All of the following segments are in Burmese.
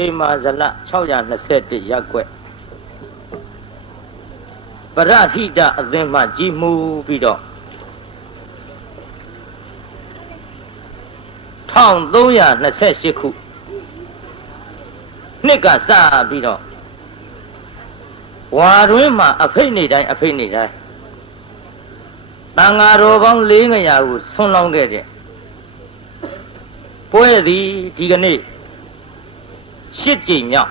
ဖေမာဇလ621ရပ်ကွက်ပရဟိတအသင်းမှကြီးမှုပြီးတော့1328ခုနှစ်ကစပြီးတော့ဝါတွင်းမှာအဖိတ်နေတိုင်းတန်ဃာတော်ပေါင်း400ကိုဆွန်းလောင်းခဲ့တဲ့ပွဲသည်ဒီကနေ့8ကြိမ်မြောက်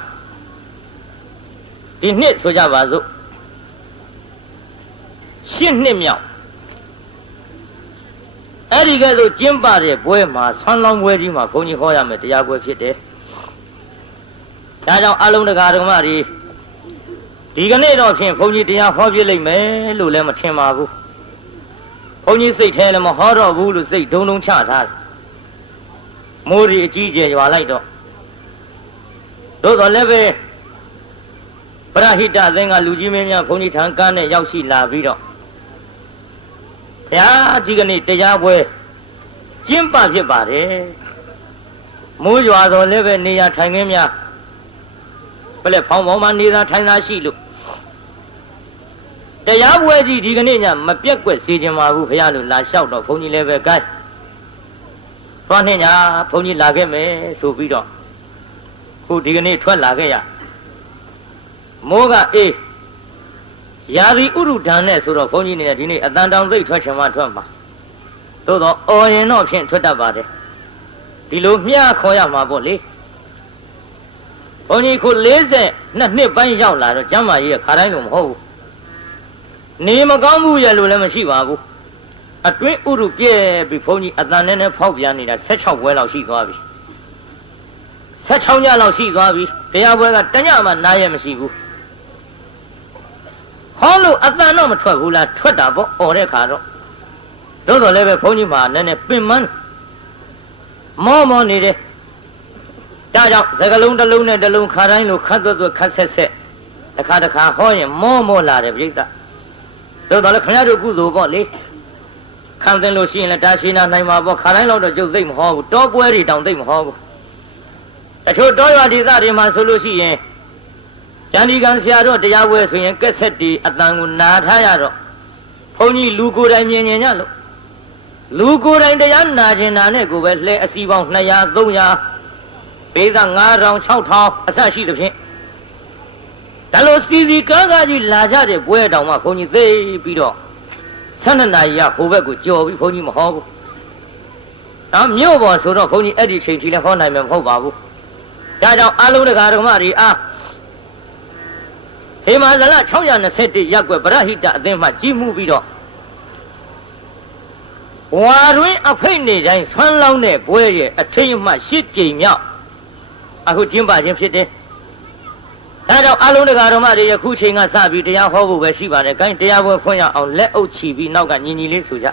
ဒီနှစ်ဆိုကြပါစို့8နှစ်မြောက်အဲ့ဒီကဲ့သို့ကျင်းပတဲ့ပွဲမှာဆွမ်းလောင်းပွဲကြီးမှာဘုန်းကြီးဟောရမယ်တရားပွဲဖြစ်တယ်ဒါကြောင့်အလုံးတကာဓမ္မတွေဒီကနေ့တော့ဖြင့်ဘုန်းကြီးတရားဟောပြလိမ့်မယ်လို့လည်းမထင်ပါဘူးဘုန်းကြီးစိတ်ထဲလည်းမဟောတော့ဘူးလို့စိတ်ဒုံဒုံချထားတယ်မိုးရီအကြီးကျယ်ရွာလိုက်တော့သို့တော်လည်းပဲပရဟိတအသင်းကလူကြီးမင်းများဘုန်းကြီးထံကန်းနဲ့ရောက်ရှိလာပြီးတော့ဘုရားဒီကနေ့တရားပွဲကျင်းပဖြစ်ပါတယ်မိုးရွာတော်လည်းပဲနေရာထိုင်ခင်းများဘယ်လဲဖောင်းဖောင်းမှနေသာထိုင်သာရှိလို့တရားပွဲကြီးဒီကနေ့ညမပြက်ကွက်စေချင်ပါဘူးဘုရားလို့လာလျှောက်တော့ဘုန်းကြီးလည်းပဲကိုင်းသွားနေညာဘုန်းကြီးလာခဲ့မယ်ဆိုပြီးတော့ခုဒီကနေ့ထွက်လာခဲ့ရမိုးကအေးရာသီဥရုဒဏ်နဲ့ဆိုတော့ဘုန်းကြီးနေဒီနေ့အတန်တောင်သိပ်ထွက်ချင်မှထွက်မှာသို့တော့အော်ရင်တော့ဖြင့်ထွက်တတ်ပါတယ်ဒီလိုမျှခေါ်ရမှာပေါ့လေဘုန်းကြီးခု42နှစ်ပိုင်းရောက်လာတော့ကျမ်းမာရေးခါတိုင်းလို့မဟုတ်ဘူးနေမကောင်းဘူးရလို့လည်းမရှိပါဘူးအတွင်းဥရုပြဲပြီးဘုန်းကြီးအတန်နဲ့ဖောက်ပြန်နေတာ16ပွဲလောက်ရှိသွားပြီ16ညလောက်ရှိသွားပြီတရားပွဲကတညမှနားရမရှိဘူးဟောလို့အတန်တော့မထွက်ဘူးလားထွက်တာပေါ့អော်တဲ့ခါတော့သို့တော်လည်းပဲဘုန်းကြီးမှာနည်းနည်းပင်မမောနေတယ်ဒါကြောင့်စကလုံးတစ်လုံးနဲ့တစ်လုံးခါတိုင်းလို့ခတ်သွက်ခတ်ဆက်တစ်ခါဟောရင်မောလာတယ်ပြိတ္တသို့တော်လည်းခင်ဗျားတို့ကုသိုလ်ပေါ့လေခံသင်လို့ရှိရင်လည်းတာရှိနာနိုင်မှာပေါ့ခါတိုင်းတော့ကျုပ်သိမ့်မဟောဘူးတောပွဲတွေတောင်သိမ့်မဟောဘူးတချို့တောရွာဒေသတွေမှာဆိုလို့ရှိရင်ကျန်ဒီကံဆရာတို့တရားပွဲဆိုရင်ကက်ဆက်တီအတန်ကိုနာထားရတော့ဘုန်းကြီးလူကိုယ်တိုင်မြင်ညလို့လူကိုယ်တိုင်တရားနာကျင်တာနဲ့ကိုပဲလှဲအစီပေါင်း200 300ပေးသား9000 6000အစရှိသဖြင့်ဒါလို့စီကားကြီးလာကြတဲ့ပွဲတောင်မှဘုန်းကြီးသိပြီးတော့12နာရီရဟိုဘက်ကိုကြော်ပြီးဘုန်းကြီးမဟောဘူးဒါမြို့ပေါ်ဆိုတော့ဘုန်းကြီးအဲ့ဒီချိန်ထိလည်းဟောနိုင်မှာမဟုတ်ပါဘူးဒါကြောင့်အလုံးတကာဓမ္မတွေအားဟေမာဇလ621ရပ်ကွက်ပရဟိတအသင်းမှကြီးမှုပြီးတော့ဝါတွင်အဖိတ်နေတိုင်းဆွမ်းလောင်းတဲ့ပွဲရဲ့အထိတ်အမှ8ကြိမ်မြောက်အခုကျင်းပခြင်းဖြစ်တယ်ဒါကြောင့်အလုံးတကာဓမ္မတွေယခုချိန်ကစပြီးတရားဟောဖို့ပဲရှိပါတယ်။ဂိုင်းတရားပွဲဖွင့်ရအောင်လက်အုပ်ချီပြီးနောက်ကညီညီလေးဆိုကြ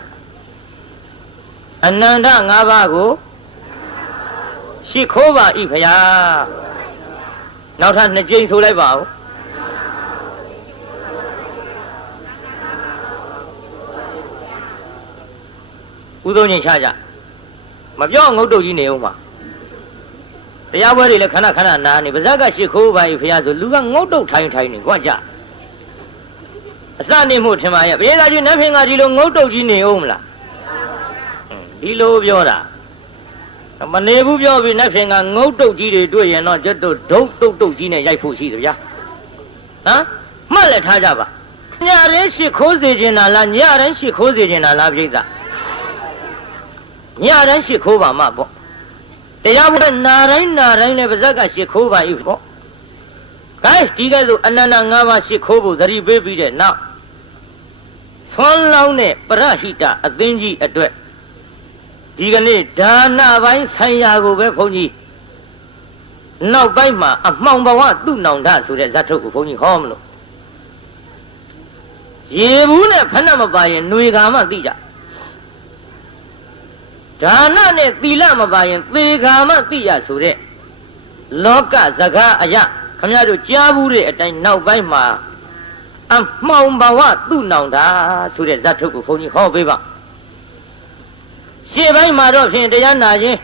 ။အနန္တ5ပါးကိုရှိခိုးပါ၏ဖရာ။နောက်ထပ်2ကြိမ်ဆိုလိုက်ပါဦး။ဦးသုံးချိန်ချကြ။မပြောငုတ်တုတ်ကြီးနေဦးမှာ။တရားပွဲတွေလည်းခဏနာနေပါဇက်ကရှိခိုးပါ၏ဖရာဆိုလူကငုတ်တုတ်ထိုင်နေကွာကြအစနေမှုထင်ပါရဲ့ဘေးသားကြီးနတ်ဖင်ကဒီလိုငုတ်တုတ်ကြီးနေအောင်မလားဒီလိုပြောတာမနေဘူးပြောပြီးနတ်ဖင်ကငုတ်တုတ်ကြီးတွေတွေ့ရင်တော့ကျွတ်တို့ဒုတ်တုတ်ကြီးနဲ့ရိုက်ဖို့ရှိတယ်ဗျာဟမ်မှတ်လက်ထားကြပါညရင်ရှိခိုးစေခြင်းလားညရင်ရှိခိုးစေခြင်းလားပြိဿညရင်ရှိခိုးပါမှပေါ့တရားပွဲနာတိုင်းလည်းပါဇက်ကရှိခိုးပါ၏ပေါ့။ဒါဒီကဲဆိုအနန္တ5ပါးရှိခိုးဖို့သတိပေးပြီးတဲ့နောက်ဆွမ်းလောင်းတဲ့ပရဟိတအသင်းကြီးအတွက်ဒီကနေ့ဒါနပိုင်းဆိုင်ရာကိုပဲဘုန်းကြီးနောက်ပိုင်းမှာအမှောင်ဘဝသူ့နောင်တဆိုတဲ့ဇတ်ထုတ်ကိုဘုန်းကြီးဟောမလို့ရေဘူးနဲ့ဖဏမပါရင်ຫນွေကာမှသိကြဒါနနဲ့သီလမပါရင်သေခါမှသိရဆိုတဲ့လောကစကားအရာခမရတို့ကြားဘူးတဲ့အတိုင်းနောက်ပိုင်းမှာအမှောင်ဘဝသူ့နောင်တာဆိုတဲ့ဇတ်ထုတ်ကိုဘုန်းကြီးဟောပေးပါရှေ့ပိုင်းမှာတော့ဖြင့်တရားနာခြင်း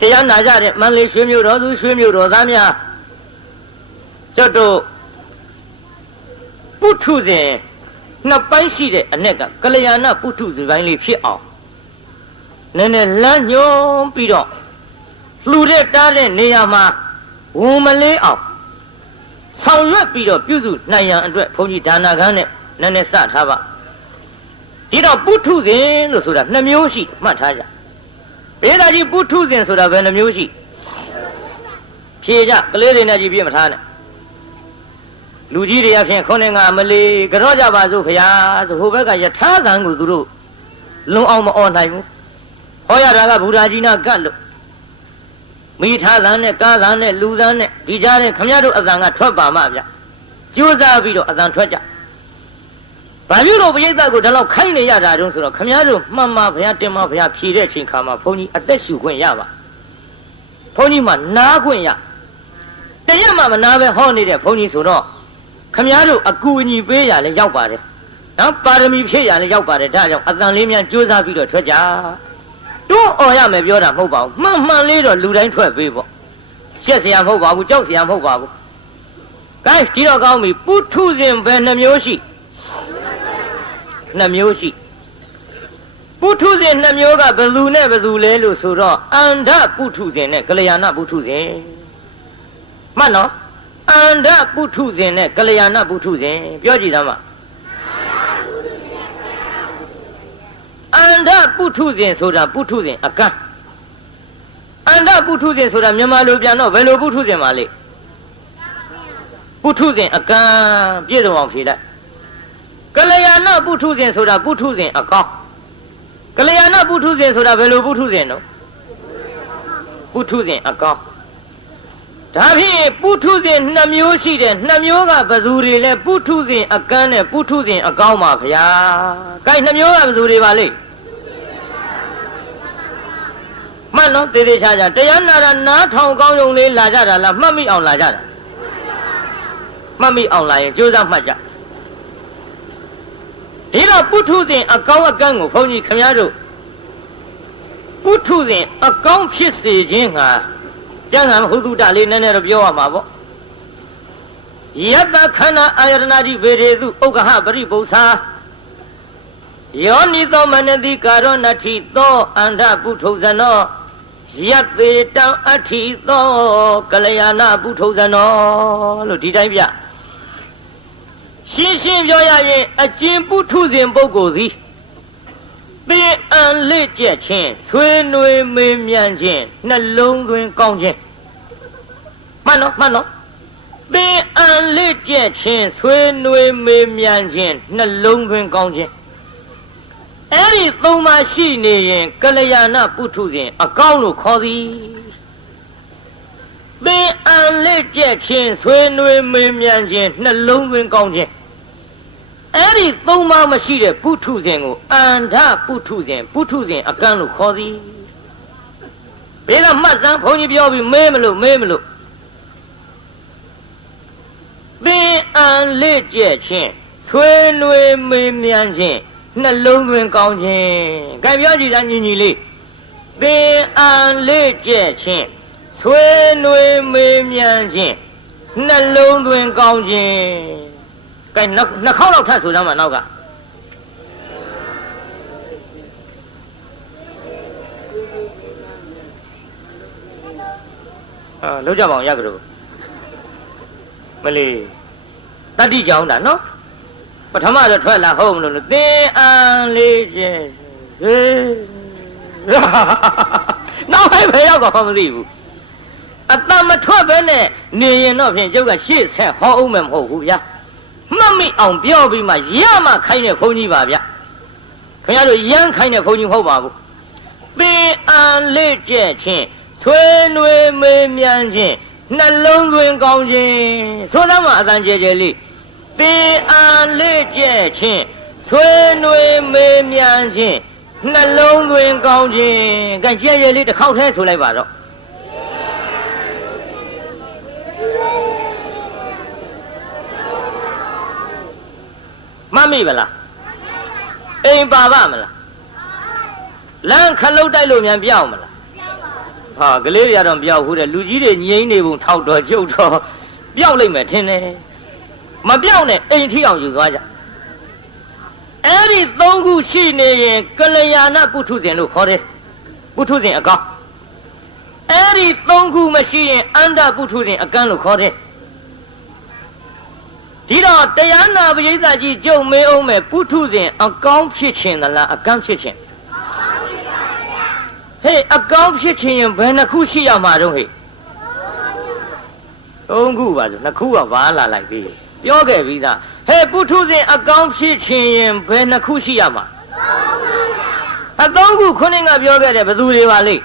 တရားနာကြတဲ့မန္တလေးရွှေမြို့တော်သူရွှေမြို့တော်သားများ ကျော်တို့ပုထုဇဉ်နှစ်ပိုင်းရှိတဲ့အ내ကကလျာဏပုထုဇဉ်ပိုင်းလေးဖြစ်အောင်နည်းနည်းလမ်းညွှန်ပြီးတော့လှူတဲ့တားတဲ့နေရာမှာဝန်မလေးအောင်ဆောင်ရွက်ပြီးတော့ပြုစုနိုင်ရန်အတွက်ဘုန်းကြီးဒါနာကန်းနဲ့နည်းနည်းစထားပါဒီတော့ပုထုဇဉ်လို့ဆိုတာ2မျိုးရှိမှတ်ထားကြဘေးသားကြီးပုထုဇဉ်ဆိုတာဘယ်နှမျိုးရှိဖြေကြကလေးတွေနဲ့ကြည့်ပြမထားနဲ့လူကြီးတွေအဖြစ်ခေါင်းငါမလေးကြော့ကြပါစို့ခရားဆိုဟိုဘက်ကယထာသံကိုသူတို့လုံအောင်မအော်နိုင်ဘူးဟောရတာကဘုရားကြီးနာကတ်လို့မိထားသံနဲ့ကားသံနဲ့လူသံနဲ့ဒီကြားတဲ့ခမရတို့အသံကထွက်ပါမှဗျကြိုးစားပြီးတော့အသံထွက်ကြဘာဖြစ်လို့ပရိသတ်ကိုဒီလောက်ခိုင်းနေရတာတုံးဆိုတော့ခမရတို့မှန်မှဘုရားတင်မှဘုရားဖြေတဲ့အချိန်ခါမှာဘုန်းကြီးအသက်ရှူခွင့်ရပါဘုန်းကြီးမှနားခွင့်ရတရက်မှမနာပဲဟောနေတဲ့ဘုန်းကြီးဆိုတော့ခမရတို့အကူအညီပေးရလဲရောက်ပါတယ်နော်ပါရမီဖြည့်ရလဲရောက်ပါတယ်ဒါကြောင့်အသံလေးများကြိုးစားပြီးတော့ထွက်ကြတွန်းអော်ရမယ်ပြောတာမဟုတ်ပါဘူးမှန်မှန်လေးတော့လူတိုင်းထွက်ပေးပေါ့ရှက်เสียမဟုတ်ပါဘူးကြောက်เสียမဟုတ်ပါဘူးကဲဒီတော့ကောင်းပြီပုထုဇဉ်ပဲ2မျိုးရှိ2မျိုးရှိပုထုဇဉ်2မျိုးကဘယ်သူနဲ့ဘယ်သူလဲလို့ဆိုတော့အန္ဓပုထုဇဉ်နဲ့ကလျာဏပုထုဇဉ်မှတ်နော်အန္ဓပုထုဇဉ်နဲ့ကလျာဏပုထုဇဉ်ပြောကြည့်သမ်းပါအန္ဓပုထုဇဉ်ဆိုတာပုထုဇဉ်အကန့်အန္ဓပုထုဇဉ်ဆိုတာမြန်မာလိုပြန်တော့ဘယ်လိုပုထုဇဉ်ပါလဲပုထုဇဉ်အကန့်ပြည့်စုံအောင်ဖြေလိုက်ကလျာဏပုထုဇဉ်ဆိုတာပုထုဇဉ်အကောင်းကလျာဏပုထုဇဉ်ဆိုတာဘယ်လိုပုထုဇဉ်နော်ပုထုဇဉ်အကောင်းဒါဖြင့်ပုထုဇဉ်2မျိုးရှိတယ်2မျိုးကဘယ်သူတွေလဲပုထုဇဉ်အကန့်နဲ့ပုထုဇဉ်အကောင်းပါဗျာ။ကဲ2မျိုးကဘယ်သူတွေပါလဲမှန်နော်သေသေးချာချာတရားနာတာနားထောင်ကောင်းရုံလေးလာကြတာလားမှတ်မိအောင်လာကြတာမှတ်မိအောင်လာရင်ကြိုးစားမှတ်ကြဒီတော့ပုထုဇဉ်အကောင်းအကန့်ကိုဘုန်းကြီးခင်ဗျားတို့ပုထုဇဉ်အကောင်းဖြစ်စေခြင်းဟာကျမ်းဂန်ဟုသုတလေးနည်းနည်းတော့ပြောရမှာပေါ့ယတ္တခန္ဓာအာယတနာတိဗေဒေသုဥက္ကဟပရိပု္ပ္ပာယောနိသောမနတိကာရောနတိသောအန္ဓပုထုဇနောယတ္တေတံအဋ္ဌိသောကလျာဏပုထုဇနောလို့ဒီတိုင်းပြရှင်းရှင်းပြောရရင်အကျဉ်ပုထုဇဉ်ပုဂ္ဂိုလ်သည်သင်အံလက်ကျက်ခြင်းဆွေးနွေးမေးမြန်းခြင်းနှလုံးသွင်းကောင်းခြင်းမှန်နော်သင်အံလက်ကျက်ခြင်းဆွေးနွေးမေးမြန်းခြင်းနှလုံးသွင်းကောင်းခြင်းအဲ့ဒီ3ပါးရှိနေရင်ကလျာဏပုထုဇဉ်အကောင်းလို့ခေါ်သည်သင်အံလက်ကျက်ခြင်းဆွေးနွေးမေးမြန်းခြင်းနှလုံးသွင်းကောင်းခြင်းအဲ့ဒီ3ပါးမရှိတဲ့ပုထုဇဉ်ကိုအန္ဓပုထုဇဉ်အကန့်လို့ခေါ်သည်ဘယ်ကမှတ်စမ်းဘုန်းကြီးပြောပြီးမေးမလို့သင်အံလက်ကျက်ခြင်းဆွေးနွေးမေးမြန်းခြင်းနှလုံးသွင်းကောင်းခြင်းကြိုင်ပြောကြည့်စမ်းညီလေးသင်အံလက်ကျက်ခြင်းဆွေးနွေးမေးမြန်းခြင်းနှလုံးသွင်းကောင်းခြင်းကဲနှစ်ခေါက်လောက်ထပ်ဆိုကြမှာနောက်ကလောက်ကြပါအောင်ရကြတော့မလေးတတိကြောင်းတာနော်ပထမတော့ထွက်လာဟုတ်မလို့သင်အံလေးကျဲနောက်ဟဲ့ဘယ်ရောက်တော့မသိဘူးအတမထွက်ပဲနဲ့နေရင်တော့ဖြင့်ကျုပ်ကရှေ့ဆက်ဟောအောင်မယ်မဟုတ်ဘူးဗျာမှတ်မိအောင်ပြောပြီးမှရမှခိုင်းတဲ့ဘုန်းကြီးပါဗျခင်ဗျားတို့ရမ်းခိုင်းတဲ့ဘုန်းကြီးမဟုတ်ပါဘူးသင်အံလေးကျက်ခြင်းဆွေးနွေးမေးမြန်းခြင်းနှလုံးသွင်းကောင်းခြင်းဆိုသမှာအတန်ကျဲကျဲလေးသင်အံလေးကျက်ခြင်းဆွေးနွေးမေးမြန်းခြင်းနှလုံးသွင်းကောင်းခြင်းကဲကျဲကျဲလေးတစ်ခေါက်တည်းဆိုလိုက်ပါတော့မမိဗလားအိမ်ပါပါမလားလမ်းခလုတ်တိုက်လို့မြန်ပြောင်းမလားဟာကလေးတွေကတော့ပြောက်ဘူးတဲ့လူကြီးတွေငိမ့်နေပုံထောက်တော့ကျုပ်တော့ ပျောက်လိုက်မယ်ထင်တယ်မပျောက်နဲ့အိမ်ထီအောင်ယူသွားကြအဲ့ဒီ၃ခုရှိနေရင်ကလျာဏပုထုဇဉ်လို့ခေါ်တယ်ပုထုဇဉ်အကောင်းအဲ့ဒီ၃ခုမရှိရင်အန္တပုထုဇဉ်အကန့်လို့ခေါ်တယ်ဒီတော့တရားနာပရိသတ်ကြီးကြုံမေးအောင်မယ်ပုထုဇဉ်အကောင်းဖြစ်ခြင်းသလားအကန့်ဖြစ်ခြင်းဟေးအကောင်းဖြစ်ခြင်းရင်ဘယ်နှခုရှိရမှာတော့ဟေး၃ခုပါဆိုနှစ်ခုကဘာလာလိုက်သေးပြောခဲ့ပြီးသားဟဲ့ပုထုဇဉ်အကောင်းဖြစ်ခြင်းရင်ဘယ်နှခုရှိရမှာ၃ခုခုနကပြောခဲ့တယ်ဘယ်သူတွေပါလိမ့်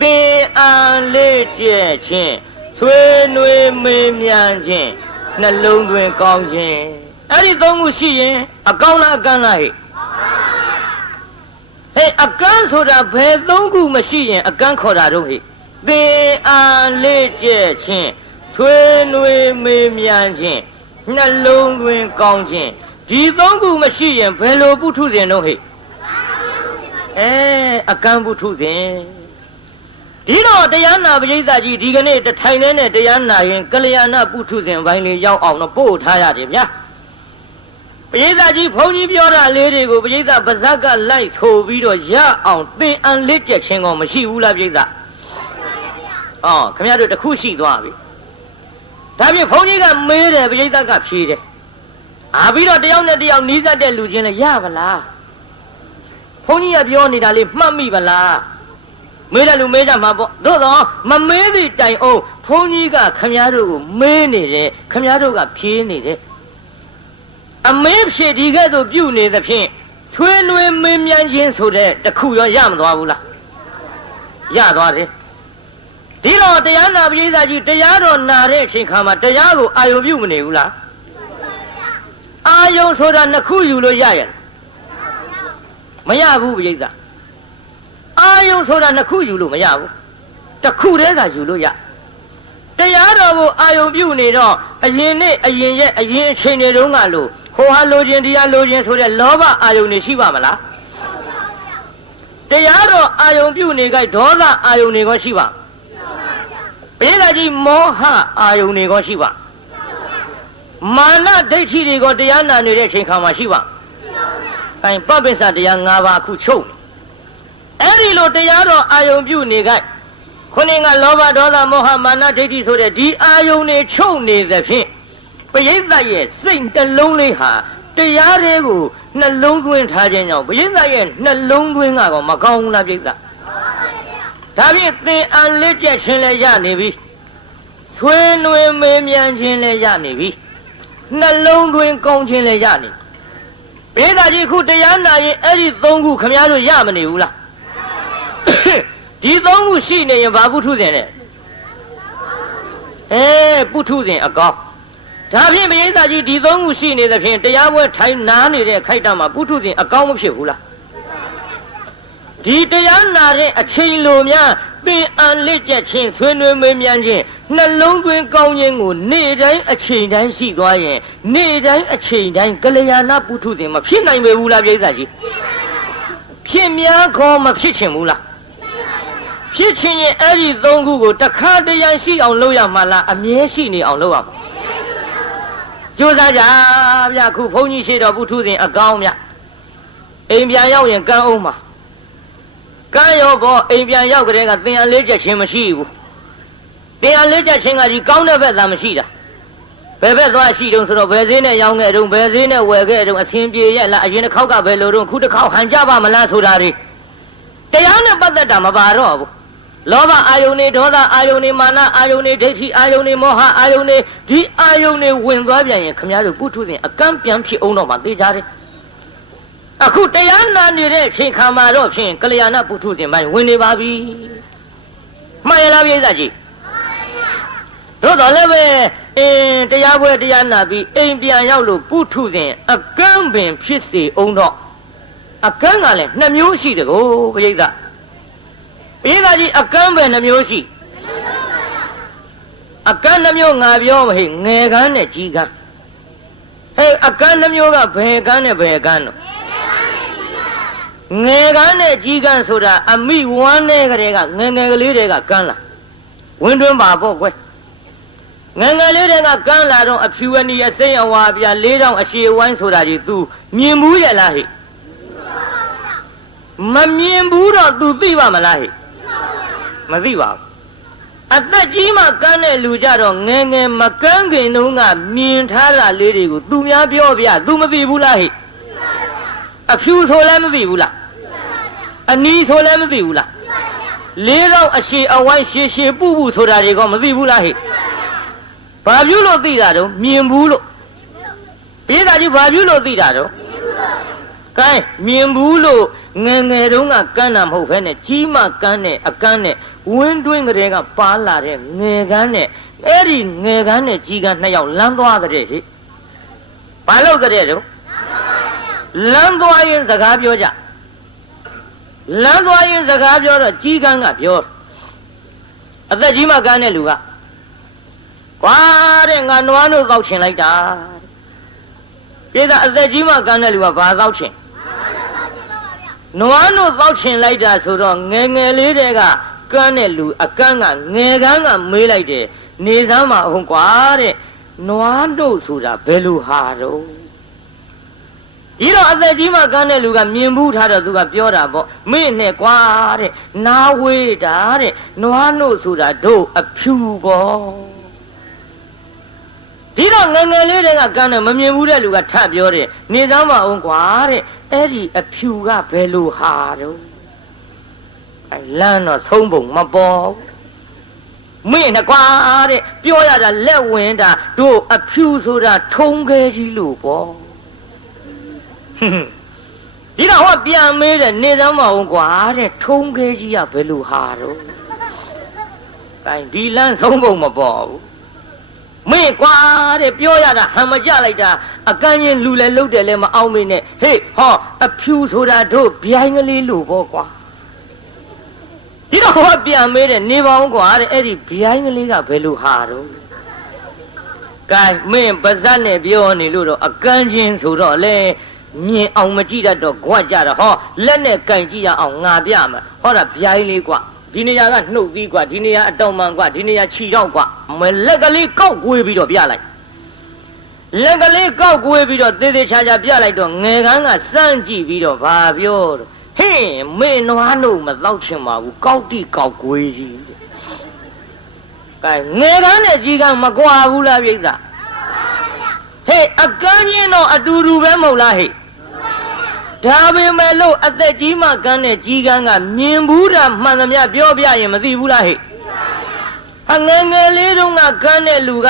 သင်အန်လေးကျက်ခြင်းဆွေးနွေးမေးမြန်းခြင်းနှလုံးသွင်းကောင်းခြင်းအဲ့ဒီ၃ခုရှိရင်အကောင်းလားအကန့်လားဟဲ့ဟဲ့အကန့်ဆိုတာဘယ်၃ခုမရှိရင်အကန့်ခေါ်တာတော့ဟဲ့သင်အန်လေးကျက်ခြင်းဆွေးနွေးမေးမြန်းခြင်းနှလုံးသွင်းကောင်းခြင်းဒီ၃ခုမရှိရင်ဘယ်လိုပုထုဇဉ်တော့ဟဲ့အကန့်ပုထုဇဉ်ဒီတော့တရားနာပရိသတ်ကြီးဒီကနေ့တထိုင်နဲ့တရားနာရင်ကလျာဏပုထုဇဉ်ဘိုင်းလေးရောက်အောင်တော့ပို့ထားရတယ်ဗျာပရိသတ်ကြီးဘုန်းကြီးပြောတာလေးတွေကိုပရိသတ်ပါဇက်ကလိုက်ဆိုပြီးတော့ရအောင်သင်အန်လက်ကျက်ခြင်းကောမရှိဘူးလားပရိသတ်ခင်ဗျားတို့တခုရှိသွားပြီဒါဖြင့်ဘုန်းကြီးကမေးတယ်ပရိသတ်ကဖြေတယ်ပြီးတော့တယောက်နဲ့တယောက်နီးစပ်တဲ့လူချင်းလည်းရပါလားဘုန်းကြီးကပြောနေတာလေးမှတ်မိပါလားမေးတယ်လူမေးကြမှာပေါ့သို့တော့မမေးသည့်တိုင်အောင်ဘုန်းကြီးကခမည်းတော်ကိုမေးနေတယ်ခမည်းတော်ကဖြေနေတယ်အမေးဖြေဒီကဲ့သို့ပြုနေသဖြင့်ဆွေးနွေးမေးမြန်းခြင်းဆိုတဲ့တခုရောရမသွားဘူးလားရသွားတယ်ဒီတော့တရားနာပရိသတ်ကြီးတရားတော်နာတဲ့အချိန်ခါမှာတရားကိုအာယုံပြုမနေဘူးလားအာယုံဆိုတာနှစ်ခုယူလို့ရရဲ့မရဘူးပရိသတ်အာယုံဆိုတာနှစ်ခုယူလို့မရဘူးတစ်ခုတည်းကယူလို့ရတရားတော်ကိုအာယုံပြုနေတော့အရင်နဲ့အရင်ရဲ့အရင်အချိန်တွေတုန်းကလို့ဟိုဟာလိုခြင်းတရားလိုခြင်းဆိုတဲ့လောဘအာယုံတွေရှိပါမလားတရားတော်အာယုံပြုနေကြဒေါသအာယုံတွေကောရှိပါပရိသတ်ကြီးမောဟအာယုန်တွေကိုရှိပါမာနဒိဋ္ဌိတွေကိုတရားနာနေတဲ့အချိန်ခါမှာရှိပါအဲပပိစ္ဆတရား၅ပါးအခုချုပ်အဲ့ဒီလိုတရားတော်အာယုန်ပြုနေကြခုနကလောဘဒေါသမောဟမာနဒိဋ္ဌိဆိုတဲ့ဒီအာယုန်တွေချုပ်နေသဖြင့်ပရိသတ်ရဲ့စိတ်တစ်လုံးလေးဟာတရားတွေကိုနှလုံးသွင်းထားခြင်းကြောင့်ပရိသတ်ရဲ့နှလုံးသွင်းကတော့မကောင်းဘူးလားပရိသတ်ဒါဖြင့်သင်အန်လက်ကျက်ခြင်းလည်းရနေပြီဆွေးနွေးမေးမြန်းခြင်းလည်းရနေပြီနှလုံးသွင်းကောင်းခြင်းလည်းရနေဘေးသားကြီးခုတရားနာရင်အဲ့ဒီ၃ခုခမည်းတော်ရမနေဘူးလားဒီ၃ခုရှိနေရင်ဘာပုထုဇဉ်လဲပုထုဇဉ်အကောင်းဒါဖြင့်ဘေးသားကြီးဒီ၃ခုရှိနေသဖြင့်တရားပွဲထိုင်နာနေတဲ့ခိုက်တံမှာပုထုဇဉ်အကောင်းမဖြစ်ဘူးလားဒီတရားနာတဲ့အချိန်လိုများသင်အန်လက်ကျက်ခြင်းဆွေးနွေးမေးမြန်းခြင်းနှလုံးသွင်းကောင်းခြင်းကိုနေ့တိုင်းအချိန်တိုင်းရှိသွားရင်နေ့တိုင်းအချိန်တိုင်းကလျာဏပုထုဇဉ်မဖြစ်နိုင်ပေဘူးလားပြိဿကြီးဖြစ်များခေါ်မဖြစ်ချင်ဘူးလားဖြစ်ချင်ရင်အဲ့ဒီ၃ခုကိုတခါတရံရှိအောင်လုပ်ရမှာလားအမြဲရှိနေအောင်လုပ်ရမှာကြိုးစားကြဗျခုဘုန်းကြီးရှိတော်ပုထုဇဉ်အကောင်းမြအိမ်ပြန်ရောက်ရင်ကန်းအောင်မှာကံရောဘောအိမ်ပြန်ရောက်ကြတဲ့ကသင်အလေးချက်ချင်းမရှိဘူးသင်အလေးချက်ချင်းကကြီးကောင်းတဲ့ဘက်သာမရှိတာဘယ်ဘက်သွားရှိတုံးဆိုတော့ဘယ်ဈေးနဲ့ရောင်းခဲ့တုံးဘယ်ဈေးနဲ့ဝယ်ခဲ့တုံးအဆင်ပြေရဲ့လားအရင်တစ်ခေါက်ကဘယ်လိုတုံးခုတစ်ခေါက်ဟန်ကြပါမလားဆိုတာတွေတရားနဲ့ပတ်သက်တာမပါတော့ဘူးလောဘအာယုန်တွေဒေါသအာယုန်တွေမာနအာယုန်တွေဒိဋ္ဌိအာယုန်တွေမောဟအာယုန်တွေဒီအာယုန်တွေဝင်သွားပြန်ရင်ခမည်းတော်ပုထုဇဉ်အကန့်ပြန်ဖြစ်အောင်တော့မှသိကြတယ်အခုတရားနာနေတဲ့အချိန်ခါမှာတော့ဖြင့်ကလျာဏပုထုဇဉ်ပိုင်းဝင်နေပါပြီမှန်ရလားပြိဿကြီးသို့တော်လည်းပဲတရားပွဲတရားနာပြီးအိမ်ပြန်ရောက်လို့ပုထုဇဉ်အကန့်ပင်ဖြစ်စေအောင်တော့အကန့်ကလည်း2မျိုးရှိတယ်ကိုပြိဿကြီးအကန့်ပင်2မျိုးရှိအကန့်2မျိုးငါပြောမဟဲ့ငယ်ကန်းနဲ့ကြီးကန်းဟဲ့အကန့်2မျိုးကဘယ်ကန်းနဲ့ဘယ်ကန်းတော့ငယ်ကန်းနဲ့ကြီးကန်းဆိုတာအမိဝမ်းနဲ့ကလေးကငယ်ငယ်ကလေးတွေကကန်းလာဝင်းတွင်းပါပေါ့ကွယ် ငငယ်လေးတွေကကန်းလာတော့အဖြူအနီအစိမ့်အဝါပြ၄တောင်အရှည်ဝိုင်းဆိုတာကြီး तू မြင်ဘူးရဲ့လားဟိမမြင်ဘူးတော့ तू သိပါမလားဟိမသိပါဘူးအသက်ကြီးမှကန်းတဲ့လူကြတော့ငယ်ငယ်မကန်းခင်တုန်းကမြင်ထားတာလေးတွေကို तू များပြောပြ तू မသိဘူးလားဟိအဖြူဆိုလည်းမသိဘူးလားအနီဆိုလည်းမသိဘူးလား၄တောင်အရှည်အဝိုင်းရှည်ရှည်ပူပူဆိုတာတွေကမသိဘူးလားဟိဘာပြုလို့သိတာတော့မြင်ဘူးလို့ပြည်သားကြီးဘာပြုလို့သိတာတော့ကဲမြင်ဘူးလို့ငယ်ငယ်တုန်းကကန်းတာမဟုတ်ဘဲနဲ့ကြီးမှကန်းတဲ့အကန်းနဲ့ဝင်းတွင်းကလေးကပါလာတဲ့ငယ်ကန်းနဲ့အဲ့ဒီငယ်ကန်းနဲ့ကြီးကန်းနှစ်ယောက်လမ်းသွားတဲ့ဟိဘာလို့တဲ့တော့လမ်းသွားရင်စကားပြောကြလမ်းသွားရင်စကားပြောတော့ကြီးကန်းကပြောအသက်ကြီးမှကန်းတဲ့လူကကွာတဲ့ငါနွားတို့သောက်ချင်လိုက်တာပြေသာအသက်ကြီးမှကန်းတဲ့လူကဘာသောက်ချင်နွားတို့သောက်ချင်လိုက်တာဆိုတော့ငယ်ငယ်လေးတွေကကန်းတဲ့လူအကန်းကငယ်ကန်းကမေးလိုက်တယ်နေစမ်းမအောင်ကွာတဲ့နွားတို့ဆိုတာဘယ်လိုဟာတော့ဒီတော့အသက်ကြီးမှကန်းတဲ့လူကမြင်ဘူးထားတော့သူကပြောတာပေါ့မင်းနဲ့ကွာတဲ့နာဝေးတာတဲ့နွားတို့ဆိုတာတို့အဖြူပေါ့ဒီတော့ငငယ်လေးတွေကကန်းတယ်မမြင်ဘူးတဲ့လူကထပ်ပြောတယ်နေစမ်းမအောင်ကွာတဲ့အဲ့ဒီအဖြူကဘယ်လိုဟာတော့အဲလမ်းတော့ဆုံးပုံမပေါ်မင်းနဲ့ကွာတဲ့ပြောရတာလက်ဝင်တာတို့အဖြူဆိုတာထုံးခဲကြီးလို့ပေါ့ဒီတော့ဟောပြန်မေးတယ်နေစမ်းမအောင်ကွာတဲ့ထုံးခဲကြီးကဘယ်လိုဟာတော့အဲဒီလမ်းဆုံးပုံမပေါ်ဘူးမင်းကွာတဲ့ပြောရတာဟန်မကြလိုက်တာအကန်းချင်းလူလည်းလှုပ်တယ်လည်းမအောင်မင်းနဲ့ဟေးဟောအဖြူဆိုတာတို့ဗျိုင်းကလေးလို့ပေါ့ကွာဒီတော့ဟောပြန်မေးတယ်နေပါအောင်ကွာတဲ့အဲ့ဒီဗျိုင်းကလေးကဘယ်လိုဟာတော့ကဲမင်းပါဇက်နဲ့ပြောနေလို့တော့အကန်းချင်းဆိုတော့လေမြင်အောင်မကြည့်တတ်တော့ကြွကြတာဟောလက်နဲ့ကင်ကြည့်ရအောင်ငါပြမှာဟောတာဗျိုင်းလေးကွာဒီနေရာကနှုတ်သီးกว่าဒီနေရာအတောင်မှန်กว่าဒီနေရာခြီတော့กว่าမလက်ကလေးကောက်ကွေးပြီးတော့ပြလိုက်လက်ကလေးကောက်ကွေးပြီးတော့သေသေးချာချာပြလိုက်တော့ငယ်ကန်းကစမ်းကြည့်ပြီးတော့ဘာပြောတော့ဟင်းမင်းနွားတို့မတော့ချင်ပါဘူးကောက်တိကောက်ကွေးကြီးတဲ့ကဲငယ်ကန်းနဲ့ကြီးကန်းမကွာဘူးလားပြိဿဟေးအကန်းချင်းတော့အတူတူပဲမဟုတ်လားဟေးဒါပေမဲ့လို့အသက်ကြီးမှကန်းတဲ့ကြီးကန်းကမြင်ဘူးတာမှန်သမျှပြောပြရင်မသိဘူးလားဟဲ့အငယ်ငယ်လေးတုန်းကကန်းတဲ့လူက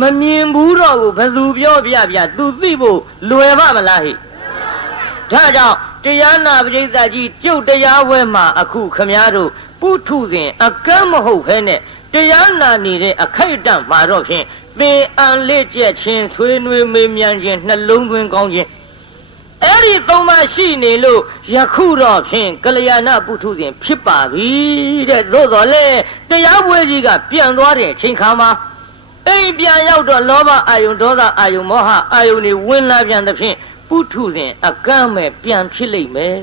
မမြင်ဘူးတော့ကိုဘယ်သူပြောပြပြသူသိဖို့လွယ်ပါမလားဟဲ့ဒါကြောင့်တရားနာပရိသတ်ကြီးကျုပ်တရားဝဲမှာအခုခမည်းတော်ပုထုဇဉ်အကန်းမဟုတ်ခဲနဲ့တရားနာနေတဲ့အခိုက်အတန့်မှာတော့ဖြင့်သင်အံလက်ကျက်ခြင်းဆွေးနွေးမေးမြန်းခြင်းနှလုံးသွင်းကောင်းခြင်းအဲ့ဒီသုံးပါရှိနေလို့ယခုတော့ဖြင့်ကလျာဏပုထုဇဉ်ဖြစ်ပါပြီတဲ့သို့တော်လေတရားပွဲကြီးကပြန်သွားတဲ့အချိန်ခါမှာအိမ်ပြန်ရောက်တော့လောဘအာယုန်ဒေါသအာယုန်မောဟအာယုန်တွေဝင်လာပြန်သဖြင့်ပုထုဇဉ်အကန့်မဲ့ပြန်ဖြစ်လိမ့်မယ်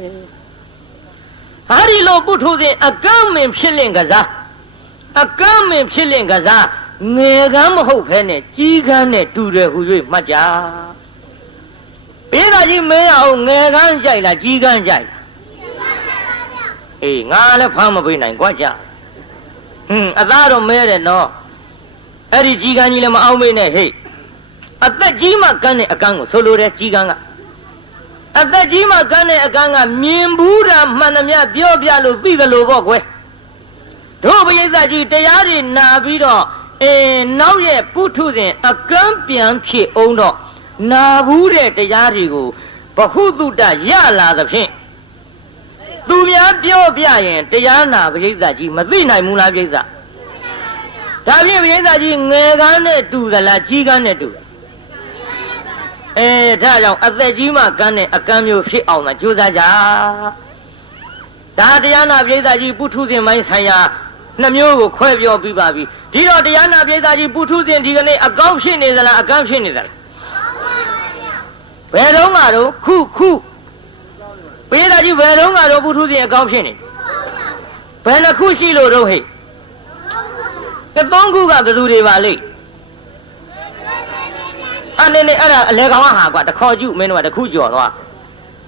ဟာဒီလိုပုထုဇဉ်အကန့်မဲ့ဖြစ်လင့်ကစားအကန့်မဲ့ဖြစ်လင့်ကစားငယ်ကန်းမဟုတ်ဘဲနဲ့ကြီးကန်းနဲ့တူတယ်ဟူ၍မှတ်ကြပေးတာကြီးမင်းအောင်ငယ်ကန်းကြိုက်လားကြီးကန်းကြိုက်လားအေးငါလည်းဖမ်းမပေးနိုင်ကြွကြအသားတော့မဲတယ်နော်အဲ့ဒီကြီးကန်းကြီးလည်းမအောင်မေးနဲ့ဟေ့အသက်ကြီးမှကန်းတဲ့အကန်းကိုဆိုလိုတယ်ကြီးကန်းကအသက်ကြီးမှကန်းတဲ့အကန်းကမြင်ဘူးတာမှန်သမျှပြောပြလို့သိသလိုပေါ့ကွယ်တို့ပရိသတ်ကြီးတရားတွေနာပြီးတော့နောက်ရဲ့ပုထုဇဉ်အကန်းပြန်ဖြစ်အောင်တော့နာဘူးတဲ့တရားတွေကိုဘဟုတုတရလာသဖြင့်သူများပြောပြရင်တရားနာပရိသတ်ကြီးမသိနိုင်ဘူးလားပရိသတ်ဒါဖြင့်ပရိသတ်ကြီးငယ်ကန်းနဲ့တူသလားကြီးကန်းနဲ့တူဒါကြောင့်အသက်ကြီးမှကန်းတဲ့အကန်းမျိုးဖြစ်အောင်သာကြိုးစားကြဒါတရားနာပရိသတ်ကြီးပုထုဇဉ်ပိုင်းဆိုင်ရာနှမျိုးကိုခွဲပြောပြီးပါပြီဒီတော့တရားနာပရိသတ်ကြီးပုထုဇဉ်ဒီကနေ့အကောင်းဖြစ်နေသလားအကန်းဖြစ်နေသလားဘယ်တော့မှတော့ခုပေးတာကြီးဘယ်တော့မှတော့ပုထုဇဉ်အကောင်းဖြစ်နေဘယ်နှခုရှိလို့တော့ဟဲ့ကသုံးခုကဘယ်သူတွေပါလိမ့် အနေနဲ့အဲ့ဒါအလဲကောင်ဟာကွာတခေါ်ကျုမင်းတို့ကတခုကြော်သွား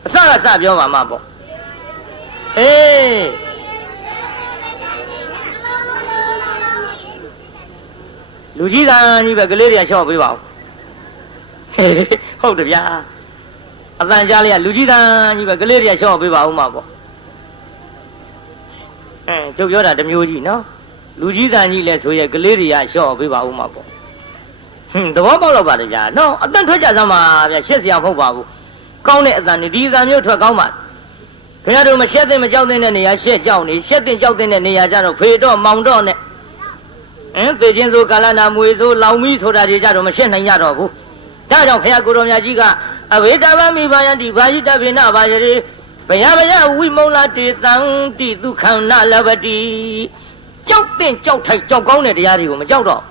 အစကစပြောပါမှာပေါ့အေးလူကြီးသားကြီးပဲကလေးတွေကရှော့ပေးပါဦးဟုတ်တယ်ဗျာအတန်ကြားလေးကလူကြီးသားကြီးပဲကလေးတွေကရှော့ပေးပါဦးမှာပေါ့ကျုပ်ပြောတာတစ်မျိုးကြီးနော်လူကြီးသားကြီးလဲဆိုရဲကလေးတွေကရှော့ပေးပါဦးမှာပေါ့သဘောပေါက်တော့ပါတယ်ဗျာနော်အတန်ထွက်ကြစမ်းပါဗျာရှက်စရာမဟုတ်ပါဘူးကောင်းတဲ့အတန်နေဒီအတန်မျိုးထွက်ကောင်းပါခင်ဗျားတို့မရှက်သင့်မကြောက်သင့်တဲ့နေရာရှက်ကြောက်နေရှက်သင့်ကြောက်သင့်တဲ့နေရာကြတော့ဖေတော့မောင်တော့နဲ့သေခြင်းဆိုကာလနာမွေဆိုလောင်မီဆိုတာတွေကြတော့မရှက်နိုင်ကြတော့ဘူးဒါကြောင့်ခင်ဗျာကိုတော်မြတ်ကြီးကအဝေတဗမိဘာယတိဘာယိတဗေနဘာယရေဘယဘယဝိမုံလာတေတံတိဒုက္ခနာလဘတိကြောက်သင့်ကြောက်ထိုက်ကြောက်ကောင်းတဲ့တရားတွေကိုမကြောက်တော့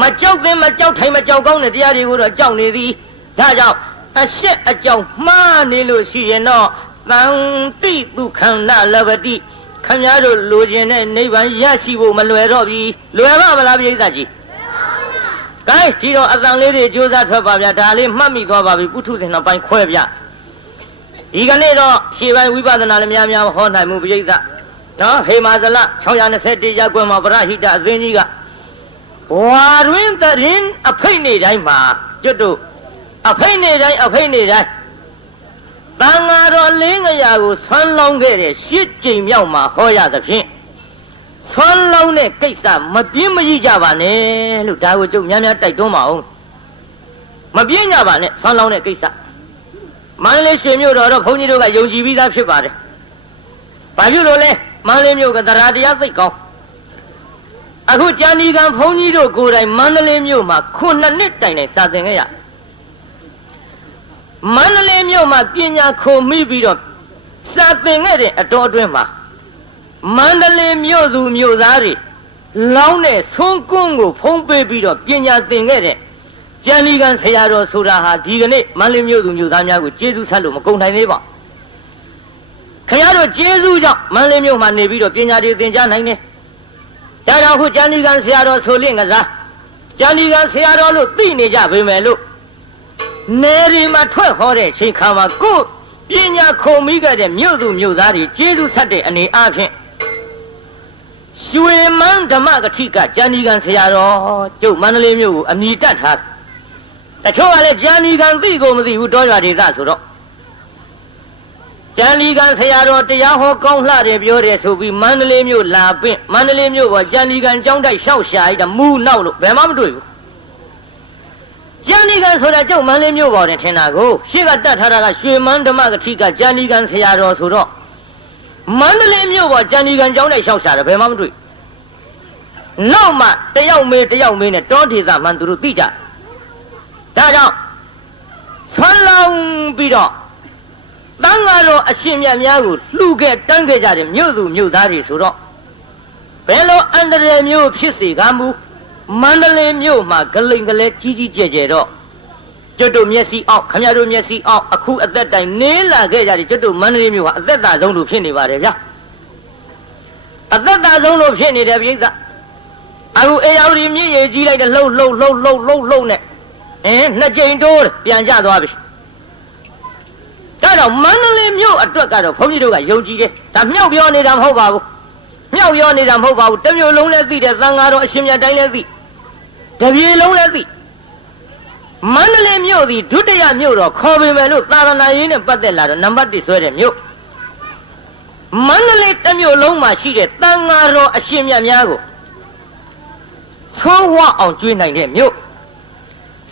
မကြောက်သင့်မကြောက်ထိုင်မကြောက်ကောင်းတဲ့တရားတွေကိုတော့ကြောက်နေသည်ဒါကြောင့်အရှက်အကြောင်းမှားနေလို့ရှိရင်တော့သံတိဒုက္ခနာလဘတိခင်ဗျားတို့လိုချင်တဲ့နိဗ္ဗာန်ရရှိဖို့မလွယ်တော့ပြီလွယ်ပါမလားပြိဿကြီးကဲဒီတော့အတန်လေးတွေကြိုးစားထွက်ပါဗျာဒါလေးမှတ်မိသွားပါပြီပုထုဇဉ်နှစ်ပိုင်းခွဲဗျဒီကနေ့တော့ရှေ့ပိုင်းဝိပဿနာလည်းများများဟောနိုင်မှုပြိဿနော်ဟေမာဇလ621ရပ်ကွယ်မှာပရဟိတအသင်းကြီးကဝါတွင်တရင်အဖိတ်နေတိုင်းမှာကျွတ်တို့အဖိတ်နေတိုင်းတန်ဃာတော်လင်းငရာကိုဆွမ်းလောင်းခဲ့တဲ့ရှစ်ကြိမ်မြောက်မှာဟောရသဖြင့်ဆွမ်းလောင်းတဲ့ကိစ္စမပြင်းမရကြပါနဲ့လို့ဒါကိုကျုပ်များများတိုက်တွန်းပါအောင်မပြင်းကြပါနဲ့ဆွမ်းလောင်းတဲ့ကိစ္စမန္တလေးရွှေမြို့တော်တော့ဘုန်းကြီးတို့ကယုံကြည်ပြီးသားဖြစ်ပါတယ်ဘာဖြစ်လို့လဲမန္တလေးမြို့ကတရားတရားသိကောင်းအခုကြာဏီကံဘုန်းကြီးတို့ကိုယ်တိုင်မန္တလေးမြို့မှာ9နှစ်တိုင်တိုင်စာသင်ခဲ့ရမန္တလေးမြို့မှာပညာခုံမိပြီးတော့စာသင်ခဲ့တဲ့အတော်အတွင်းမှာမန္တလေးမြို့သူမြို့သားတွေလောင်းတဲ့ဆုံးကွန်းကိုဖုံးပေးပြီးတော့ပညာသင်ခဲ့တဲ့ကျန်ဒီကံဆရာတော်ဆိုတာဟာဒီကနေ့မန္တလေးမြို့သူမြို့သားများကိုကျေးဇူးဆက်လို့မကုန်နိုင်သေးပါခင်ဗျားတို့ကျေးဇူးကြောင့်မန္တလေးမြို့မှာနေပြီးတော့ပညာတွေသင်ကြားနိုင်တယ်ဒါကြောင့်ခုကျန်ဒီကံဆရာတော်ဆိုလင့်ကစားကျန်ဒီကံဆရာတော်လို့သိနေကြပေမဲ့လို့နေရီမှာထွက်ဟောတဲ့ချိန်ခါမှာကိုပညာခုံမိခဲ့တဲ့မြို့သူမြို့သားတွေကျေးဇူးဆက်တဲ့အနေအချင်းရွှေမန်းဓမ္မကတိကကျန်ဒီကံဆရာတော်ကျုပ်မန္တလေးမြို့ကိုအမိတတ်ထားတချို့ကလည်းကျန်ဒီကံသိကိုမသိဘူးတောရွာဒေသဆိုတော့ကျန်ဒီကံဆရာတော်တရားဟောကောင်းလှတယ်ပြောတယ်ဆိုပြီးမန္တလေးမြို့လာပင့်မန္တလေးမြို့ပေါ်ကျန်ဒီကံကျောင်းတိုက်လျှောက်ရှာရတာမူနောက်လို့ဘယ်မှမတွေ့ဘူးကျန်ဒီကံဆိုတာကျုပ်မန္တလေးမြို့ပေါ်တင်ထင်တာကိုရှေ့ကတတ်ထားတာကရွှေမန်းဓမ္မကတိကကျန်ဒီကံဆရာတော်ဆိုတော့မန္တလေးမြို့ပေါ်ကျန်ဒီကံကျောင်းတိုက်လျှောက်ရှာတယ်ဘယ်မှမတွေ့နောက်မှတယောက်မေးနဲ့တောဒေသမှန်သူတို့သိကြဒါကြောင့်ဆွမ်းလောင်းပြီးတော့တန်ဃာတော်အရှင်မြတ်များကိုလှူခဲ့တန်းခဲ့ကြတဲ့မြို့သူမြို့သားတွေဆိုတော့ဘယ်လိုအန္တရာယ်မျိုးဖြစ်စေကမူမန္တလေးမြို့မှာဂလိန်ကလေးကြီးကြီးကျယ်ကျယ်တော့ကျွတ်တို့မျက်စိအောက်ခမရတို့မျက်စိအောက်အခုအသက်တိုင်နေလာခဲ့ကြတယ်ကျွတ်တို့မန္တလေးမြို့ဟာအသက်သာဆုံးလို့ဖြစ်နေပါတယ်ဗျာအသက်သာဆုံးလို့ဖြစ်နေတယ်ပြိဿအခုအေယော်ဒီမြင့်ရည်ကြီးလိုက်တဲ့လှုပ်နဲ့နှစ်ကြိမ်တိုးပြန်ကျသွားပြီဒါတော့မန္တလေးမြို့အတွက်ကတော့ဘုန်းကြီးတို့ကယုံကြည်တယ်ဒါမြောက်ပြောနေတာမဟုတ်ပါဘူးမြောက်ပြောနေတာမဟုတ်ပါဘူးတစ်မျိုးလုံးလည်းသိတယ်သံဃာတော်အရှင်မြတ်တိုင်းလည်းသိတပြေလုံးလည်းသိမန္တလေးမြို့သည်ဒုတိယမြို့တော်ခေါ်ပေမဲ့လို့သာသနာရေးနဲ့ပတ်သက်လာတော့နံပါတ်1ဆွဲတဲ့မြို့မန္တလေးတစ်မျိုးလုံးမှာရှိတဲ့သံဃာတော်အရှင်မြတ်များကိုသုံးဝအောင်ကျွေးနိုင်တဲ့မြို့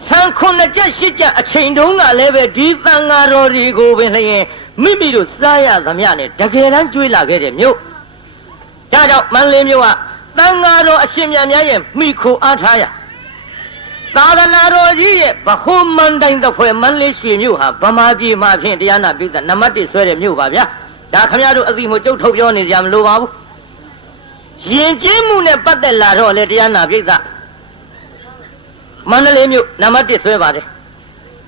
ဆံ9ချက်8ချက်အချိန်တုန်းကလည်းပဲဒီသံဃာတော်တွေကိုပင်လျင်မိမိတို့စားရသမျှနဲ့တကယ်တမ်းကျွေးလာခဲ့တဲ့မြို့ဒါကြောင့်မန္တလေးမြို့ကသံဃာတော်အရှင်မြတ်များရဲ့မိခိုအားထားရသာသနာတော်ကြီးရဲ့ဗဟိုမန္တိုင်တစ်ဖွဲ့မန္တလေးရွှေမြို့ဟာဗမာပြည်မှာဖြင့်တရားနာပိဿနံပါတ်1ဆွဲတဲ့မြို့ပါဗျာဒါခမရတို့အသိမို့ကျုပ်ထုတ်ပြောနေကြမလို့ပါဘူးယဉ်ကျေးမှုနဲ့ပတ်သက်လာတော့လေတရားနာပိဿမန္တလေးမြို့နံပါတ်1ဆွဲပါတယ်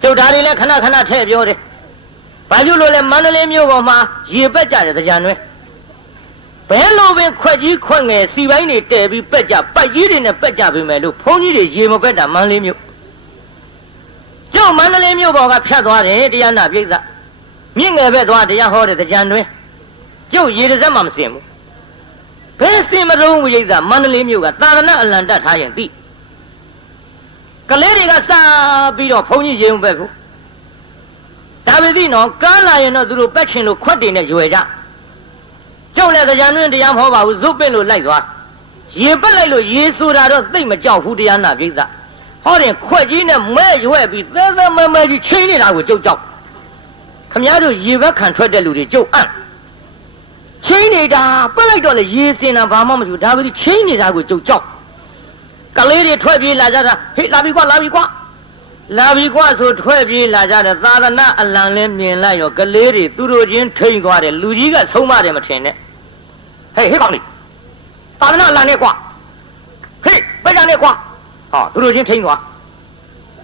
ကျုပ်ဓာတ်တွေလည်းခဏထည့်ပြောတယ်ဘာဖြစ်လို့လဲမန္တလေးမြို့ပေါ်မှာရေပက်ကြတယ်တရားနွဲဘယ်လိုပင်ခွက်ကြီးခွက်ငယ်စီပိုင်းတွေတဲပြီးပက်ကြပိုက်ကြီးတွေနဲ့ပက်ကြပြီမဲ့လို့ဘုန်းကြီးတွေရေမပက်တာမန္တလေးမြို့ ကျုပ်မန္တလေးမြို့ပေါ်ကဖြတ်သွားတယ်တရားနာပြိဿမြင့်ငယ်ဘက်သွားတရားဟောတဲ့ကြံတွင်ကျုပ်ရေတစက်မှမစင်ဘူးဘယ်စင်မတော့ပြိဿမန္တလေးမြို့ကသာသနာအလံတက်ထားရင်သိကလေးတွေကစပြီးတော့ဘုန်းကြီးရေုံပဲဘူးဒါပေသည်နော်ကားလာရင်တော့သူတို့ပက်ချင်လို့ခွက်တင်နဲ့ရွယ်ကြကျုပ်လည်းကြံတွင်တရားမဟောပါဘူးဇုတ်ပင့်လို့လိုက်သွားရေပက်လိုက်လို့ရေဆိုတာတော့သိမ့်မကြောက်ဘူးတရားနာပြိဿဟောရင်ခွက်ကြီးနဲ့မဲရွက်ပြီးသဲသဲမဲမဲကြီးချင်းနေတာကိုကျုပ်ကြောက်ခမည်းတော်ရေဘက်ခံထွက်တဲ့လူတွေကျုပ်အံ့ချင်းနေတာပက်လိုက်တော့လေရေစင်တာဘာမှမဖြစ်ဒါပေမဲ့ချင်းနေတာကိုကျုပ်ကြောက်ကလေးတွေထွက်ပြေးလာကြတာဟေ့လာပြီကွာလာပြီကွာလာပြီကွာဆိုထွက်ပြေးလာကြတယ်သာသနာအလံလဲမြင်လိုက်ရောကလေးတွေသူတို့ချင်းထိန်သွားတယ်လူကြီးကဆုံးမတယ်မထင်နဲ့ဟေ့ကောင်လေးသာသနာအလံနဲ့ကွာဟေ့ပဲကြနဲ့ကွာဟောသူတို့ချင်းထိန်သွား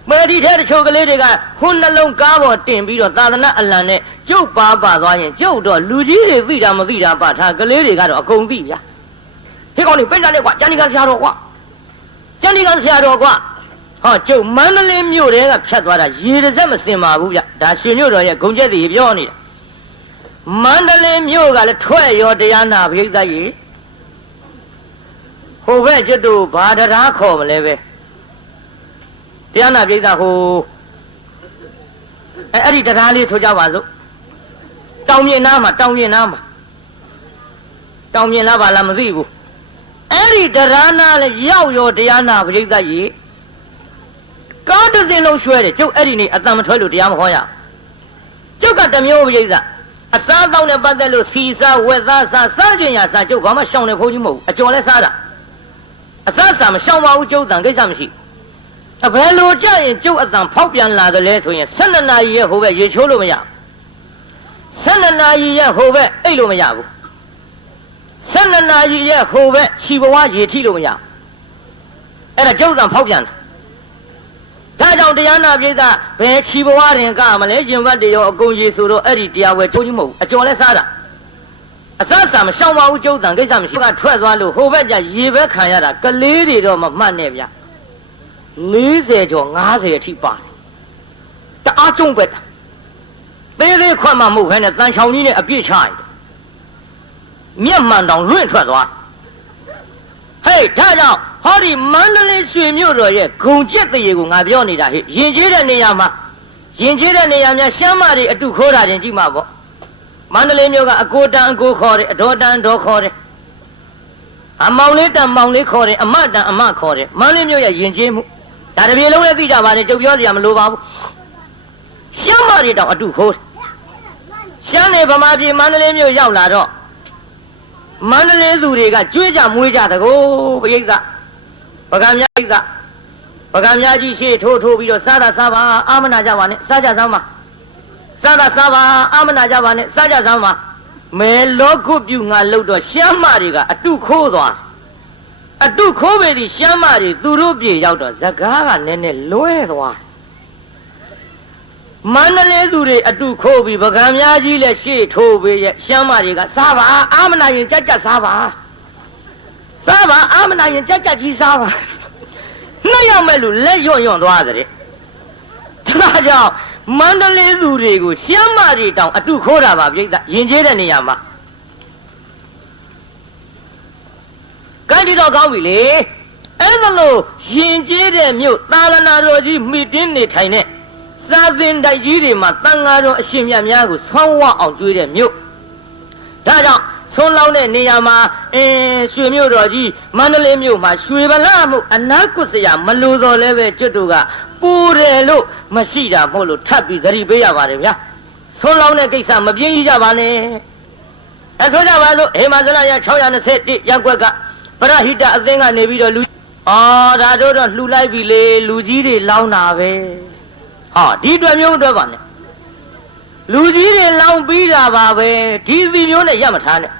မဲဒီထဲတချို့ကလေးတွေကဟွန်းနှလုံးကားပေါ်တင်ပြီးတော့သာသနာအလံနဲ့ကျုပ်ပါသွားရင်ကျုပ်တော့လူကြီးတွေသိတာမသိတာပါထားကလေးတွေကတော့အကုန်သိဗျာဟေ့ကောင်လေးပဲကြနဲ့ကွာကျန်ဒီကဆရာတော်ကွာကျန်ဒီကဆရာတော်ကွာဟောကျုပ်မန္တလေးမြို့တဲကဖြတ်သွားတာရေတစက်မစင်ပါဘူးဗျဒါရွှေမြို့တော်ရဲ့ဂုံကျက်တွေပြောနေတာမန္တလေးမြို့ကလည်းထွက်ရောတရားနာပရိသတ်ကြီးဟိုဘက်ကျွတ်တို့ဘာတရားခေါ်မလဲပဲတရားနာပရိသတ်ဟိုအဲ့ဒီတရားလေးဆိုကြပါစို့တောင်မြင့်နားမှာတောင်မြင့်နားမှာတောင်မြင့်လားပါလားမသိဘူးအဲ့ဒီတရားနာလည်းရောက်ရောတရားနာပရိသတ်ကြီးကားတစ်စင်းလုံးရွှဲတယ်ကျုပ်အဲ့ဒီနေ့အတန်မထွက်လို့တရားမဟောရကျုပ်ကတမျိုးပရိသတ်အစားတောင်းနဲ့ပတ်သက်လို့စီစားဝက်သားစားစားကျင်ရစားကျုပ်ဘာမှရှောင်နေဖို့ကြီးမဟုတ်ဘူးအကျော်လဲစားတာအစားစားမရှောင်ပါဘူးကျုပ်တန်ကိစ္စမရှိဘယ်လိုကြရင်ကျုပ်အတန်ဖောက်ပြန်လာတယ်လဲဆိုရင်12နာရီရဲ့ဟိုဘက်ရေချိုးလို့မရ12နာရီရဲ့ဟိုဘက်အိတ်လို့မရဘူး12နာရီရဲ့ဟိုဘက်ခြီဘဝရေထိလို့မရအဲ့ဒါကျုပ်တန်ဖောက်ပြန်တာဒါကြောင့်တရားနာပြည်သားဘယ်ခြီဘဝရင်ကမလဲရင်ဘတ်တရောအကုန်ရေဆိုတော့အဲ့ဒီတရားဝဲကျုံကြီးမဟုတ်အကျော်လဲစားတာအစအစမရှောင်ပါဘူးကျုပ်တန်ကိစ္စမရှိကထွက်သွားလို့ဟိုဘက်ကျရေဘက်ခံရတာကလေးတွေတော့မမှတ်နဲ့ဗျ40ကျော်50အထိပါတယ်တအားကျုံပဲတာသေးသေးခွတ်မှမဟုတ်ဘဲနဲ့တန်ချောင်ကြီးနဲ့အပြည့်ချရတယ်မျက်မှန်တောင်လွင့်ထွက်သွားဟေးဒါကြောင့်ဟောဒီမန္တလေးရွှေမြို့တော်ရဲ့ဂုံကျက်တရေကိုငါပြောနေတာဟဲ့ယဉ်ကျေးတဲ့နေရာမှာယဉ်ကျေးတဲ့နေရာများရှမ်းမတွေအတုခိုးတာတင်ကြည့်မှာပေါ့မန္တလေးမြို့ကအကိုတန်အကိုခေါ်တယ်အတော်တန်အတော်ခေါ်တယ်အမောင်လေးတန်မောင်လေးခေါ်တယ်အမတန်အမခေါ်တယ်မန္တလေးမြို့ရဲ့ယဉ်ကျေးမှုဒါတပြေလုံးလည်းသိကြပါနဲ့ကြုတ်ပြောစရာမလိုပါဘူးရှမ်းမတွေတောင်အတုခိုးတယ်ရှမ်းနေဗမာပြည်မန္တလေးမြို့ရောက်လာတော့မန္တလေးသူတွေကကျွေးကြမွေးကြတကောပရိသတ်ပကံများပရိသတ်ပကံများကြီးရှေ့ထိုးပြီးတော့စားတာစားပါအာမနာကြပါနဲ့စားကြစမ်းပါစားတာစားပါအာမနာကြပါနဲ့စားကြစမ်းပါမဲလောကုပြုငါလို့တော့ရှမ်းမတွေကအတုခိုးသွားအတုခိုးပေဒီရှမ်းမတွေသူတို့ပြေရောက်တော့ဇကားကနည်းနည်းလွဲသွားမန္တလေးသူတွေအတုခိုးပြီးပကံများကြီးလည်းရှေ့ထိုးပြီးရဲ့ရှမ်းမတွေကစားပါအာမနာရင်ကြက်ကြက်စားပါစားပါအာမနာရင်ကြက်ကြက်ကြီးစားပါနှစ်ယောက်မဲ့လူလက်ရွံ့သွားတဲ့ဒါကြောင့်မန္တလေးသူတွေကိုရှမ်းမတွေတောင်အတုခိုးတာပါပြိဿယဉ်ကျေးတဲ့နေရာမှာကံဒီတော့ကောင်းပြီလေအဲ့ဒါလို့ယဉ်ကျေးတဲ့မြို့သာသနာတော်ကြီးမိတင်းနေထိုင်တဲ့စာသင်တိုက်ကြီးတွေမှာတန်ဃာတော်အရှင်မြတ်များကိုဆောင်းဝအောင်ကျွေးတဲ့မြို့ဒါကြောင့်ဆွန်းလောင်းတဲ့နေရာမှာရွှေမြို့တော်ကြီးမန္တလေးမြို့မှာရွှေဗလာမှုအနာကွတ်စရာမလိုတော့လဲပဲကျွတ်တို့ကပူတယ်လို့မရှိတာမို့လို့ထပ်ပြီးသတိပေးရပါတယ်ဗျာဆွန်းလောင်းတဲ့ကိစ္စမပြင်းကြီးကြပါနဲ့အဆိုကြပါစို့ဟေမာဇလရ621ရပ်ကွက်ကပရဟိတအသင်းကနေပြီးတော့လူဒါတို့တော့လှူလိုက်ပြီလေလူကြီးတွေလောင်းတာပဲဟာဒီအတွက်မျိုးအတွက်ပါနဲ့လူကြီးတွေလောင်းပြီးတာပါပဲဒီစီမျိုးနဲ့ရမထားနဲ့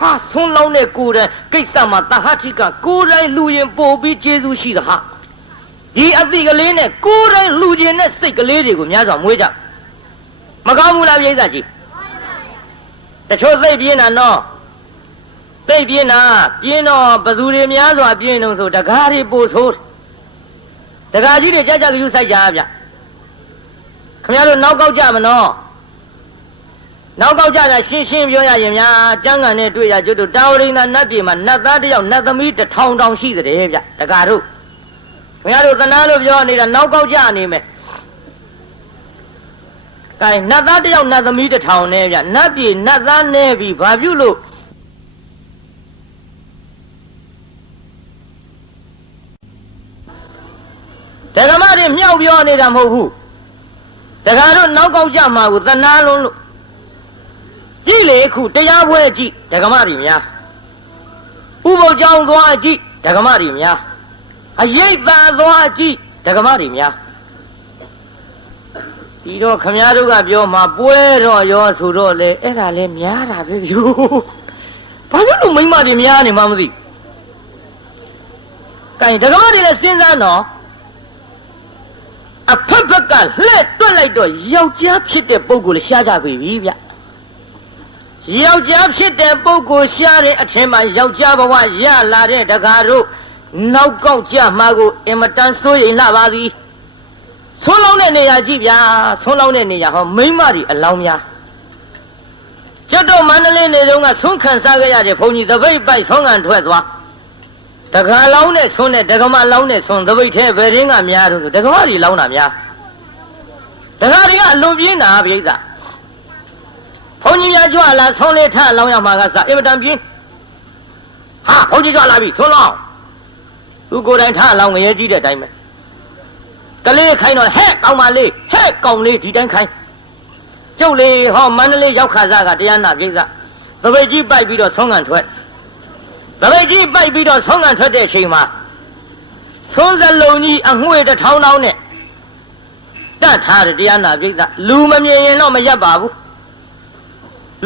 ဟာဆွန်းလောင်းတဲ့ကိုယ်တိုင်ကိစ္စမှာတဟတိကကိုယ်တိုင်လူရင်ပို့ပြီးကျေးဇူးရှိတာဟာဒီအတိကလေးနဲ့ကိုယ်တိုင်လူချင်းနဲ့စိတ်ကလေးတွေကိုများစွာမွေးကြမကောင်းဘူးလားပြိဿကြီးတချို့သိပြင်းတာနော်သိပြင်းတာပြင်းတော့ဘသူတွေများစွာပြင်းတော့ဆိုတကားတွေပို့ဆိုးတကားကြီးတွေကြကြကယူဆိုင်ကြဗျ ခင်ဗျားတို့နောက်ကောက်ကြမနော်နောက်ကောက်ကြတာရှင်းရှင်းပြောရရင်များကျမ်းဂန်နဲ့တွေ့ရကျွတ်တို့တာဝရိန္ဒနတ်ပြည်မှာနတ်သားတစ်ယောက်နတ်သမီး1000တောင်ရှိတဲ့ဗျတကားတို့ခင်ဗျားတို့သနာလို့ပြောနေတာနောက်ကောက်ကြနေမယ်ကဲနတ်သားတစ်ယောက်နတ်သမီး1000နဲ့ဗျနတ်ပြည်နတ်သားနဲ့ပြီဘာပြုလို့ဓမ္မတွေမြောက်ပြောနေတာမဟုတ်ဘူးတကားတို့နောက်ကောက်ကြမှာကိုသနာလုံးလို့ကြည့်လေခုတရားပွဲကြည့်ဓမ္မတွေများဥပုပ်ကြောင်းသွားကြည့်ဓမ္မတွေများအရေးသာသွားကြည့်ဓမ္မတွေများဒီတော့ခမည်းတော်ကပြောမှာပွဲတော့ရောဆိုတော့လေအဲ့ဒါလဲများတာပဲယူဘာလို့မိမတွေများနေမှမသိကဲဓမ္မတွေလည်းစဉ်းစားတော့အဖက်ဖက်ကလှည့်တွက်လိုက်တော့ယောက်ျားဖြစ်တဲ့ပုဂ္ဂိုလ်ရှားကြပြီဗျယောက်ျားဖြစ်တဲ့ပုဂ္ဂိုလ်ရှားတဲ့အထင်မှာယောက်ျားဘဝရလာတဲ့တကားတို့နောက်ကောက်ကြမှာကိုအင်မတန်စိုးရိမ်လာပါသည်ဆုံးလောင်းတဲ့နေရာကြည့်ဗျာဆုံးလောင်းတဲ့နေရာဟောမိန်းမတွေအလောင်းများကျွတ်တော့မန္တလေးနေတုန်းကဆုံးခံစားခဲ့ရတဲ့ဘုန်းကြီးတပိတ်ပိုက်ဆုံးခံထွက်သွားတကားလောင်းနဲ့ဆုံးတဲ့ဒကမလောင်းနဲ့ဆုံးတပိတ်ထဲဘယ်ရင်းကများတော့ဒကမတွေလောင်းတာများဒကာတွေကအလွန်ပြင်းတာပြိဿဘုန်းကြီးများကြွလာဆုံးလေထလောင်းရမှာကစအင်မတန်ပြင်းဟာဘုန်းကြီးကြွလာပြီဆုံးလောင်းသူကိုယ်တိုင်ထလောင်းငရဲကြီးတဲ့အတိုင်းပဲကလေးခိုင်းတော့ဟဲ့ကောင်းပါလေဟဲ့ကောင်းလေးဒီတိုင်းခိုင်းကျုပ်လေးဟောမန္တလေးရောက်ခါစားကတရားနာပြိဿတပိတ်ကြီးပိုက်ပြီးတော့ဆုံးခံထွက်တပိတ်ကြီးပိုက်ပြီးတော့ဆုံးခံထွက်တဲ့အချိန်မှာဆုံးစလုံးကြီးအငွေ1000တောင်းနဲ့တတ်ထားတဲ့တရားနာပြိဿလူမမြင်ရင်တော့မရက်ပါဘူး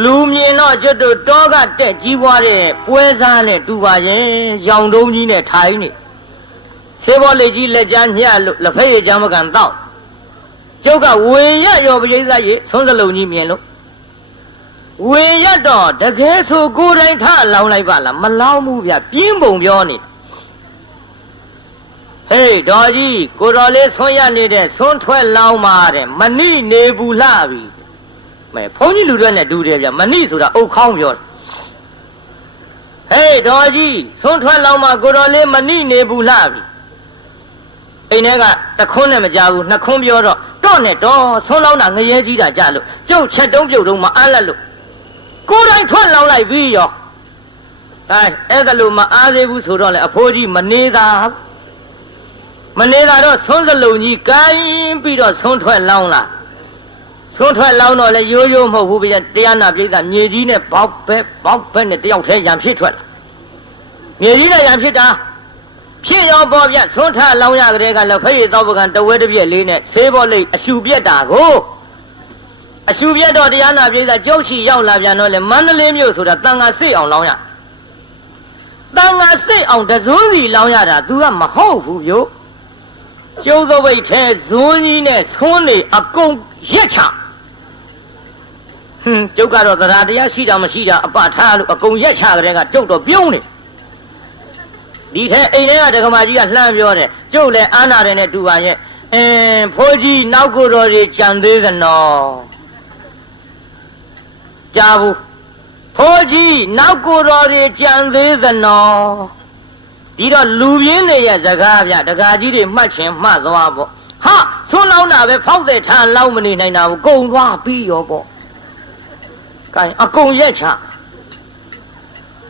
လူမြင်တော့ကျွတ်တို့တောကတက်ကြီးပွားတဲ့ပွဲစားနဲ့တူပါရဲ့ရောင်တုံးကြီးနဲ့ထိုင်းနေဆေးဘောလေးကြီးလက်ချမ်းညှလို့လက်ဖက်ရည်ချမ်းမကန်တော့ကျုပ်ကဝင်ရရောပရိသတ်ရေဆုံးစလုံးကြီးမြင်လို့ဝင်ရတော့တကယ်ဆိုကိုယ်တိုင်ထလောင်းလိုက်ပါလားမလောင်းဘူးဗျပြင်းပုံပြောနေဟေးတော်ကြီးကိုတော်လေးဆုံးရနေတဲ့ဆုံးထွက်လောင်းပါတဲ့မဏိနေဘူးလှပြီမဲဘုန်းကြီးလူတွေနဲ့တူတယ်ဗျမဏိဆိုတာအုတ်ခေါင်းပြောတယ်ဟေးတော်ကြီးဆုံးထွက်လောင်းပါကိုတော်လေးမဏိနေဘူးလှပြီအိမ်ထဲကတခွန်းနဲ့မကြဘူးနှစ်ခွန်းပြောတော့နဲ့တော့ဆုံးလောင်းတာငရဲကြီးတာကြလို့ကျုပ်ချက်တုံးပြုတ်တုံးမအားလက်လို့ကိုယ်တိုင်ထွက်လောင်းလိုက်ပြီးရောအဲ့ဒါလို့မအားသေးဘူးဆိုတော့လေအဖိုးကြီးမနေတာတော့ဆုံးစလုံးကြီးကိုင်းပြီးတော့ဆုံးထွက်လောင်းလာဆုံးထွက်လောင်းတော့လေရိုးရိုးမဟုတ်ဘူးဗျတရားနာပြိဿမြေကြီးနဲ့ဘောက်ဘက်နဲ့တယောက်တည်းရံဖြစ်ထွက်လာမြေကြီးနဲ့ရံဖြစ်တာဖြစ်ရောပေါ်ပြဆုံးထလောင်းရကလေးကလည်းဖရိသောပကံတဝဲတစ်ပြက်လေးနဲ့ဆေးဘောလိတ်အရှူပြက်တာကိုအရှူပြက်တော့တရားနာပြိဿကျုပ်ချီရောက်လာပြန်တော့လေမန္တလေးမြို့ဆိုတာတန်ခါစိတ်အောင်လောင်းရတန်ခါစိတ်အောင်တဇွန်းစီလောင်းရတာ तू ကမဟုတ်ဘူးဗျို့ကျုပ်သောဘိတ်ထဲဇွန်းကြီးနဲ့ဆွန်းနေအကုန်ရက်ချကျုပ်ကတော့တရားတရားရှိတာမရှိတာအပထားလို့အကုန်ရက်ချကြတဲ့ကကျုပ်တော့ပြုံးနေဒီထဲအိမ်ထဲကဒကမာကြီးကလှမ်းပြောတယ်ကျုပ်လည်းအာနာတယ်နဲ့တူပါရဲ့ဖိုးကြီးနောက်ကိုတော်ကြီးကြံသေးသနော်ကြားဘူးဖိုးကြီးနောက်ကိုတော်ကြီးကြံသေးသနော်ဒီတော့လူပြင်းတွေရဲ့စကားဗျဒကာကြီးတွေမှတ်ချင်မှတ်သွားပေါ့ဟာဆွလောင်းတာပဲဖောက်တဲ့ထားလောင်းမနေနိုင်တာဘူးကုံသွားပြီးရောပေါ့ကဲအကုန်ရက်ချ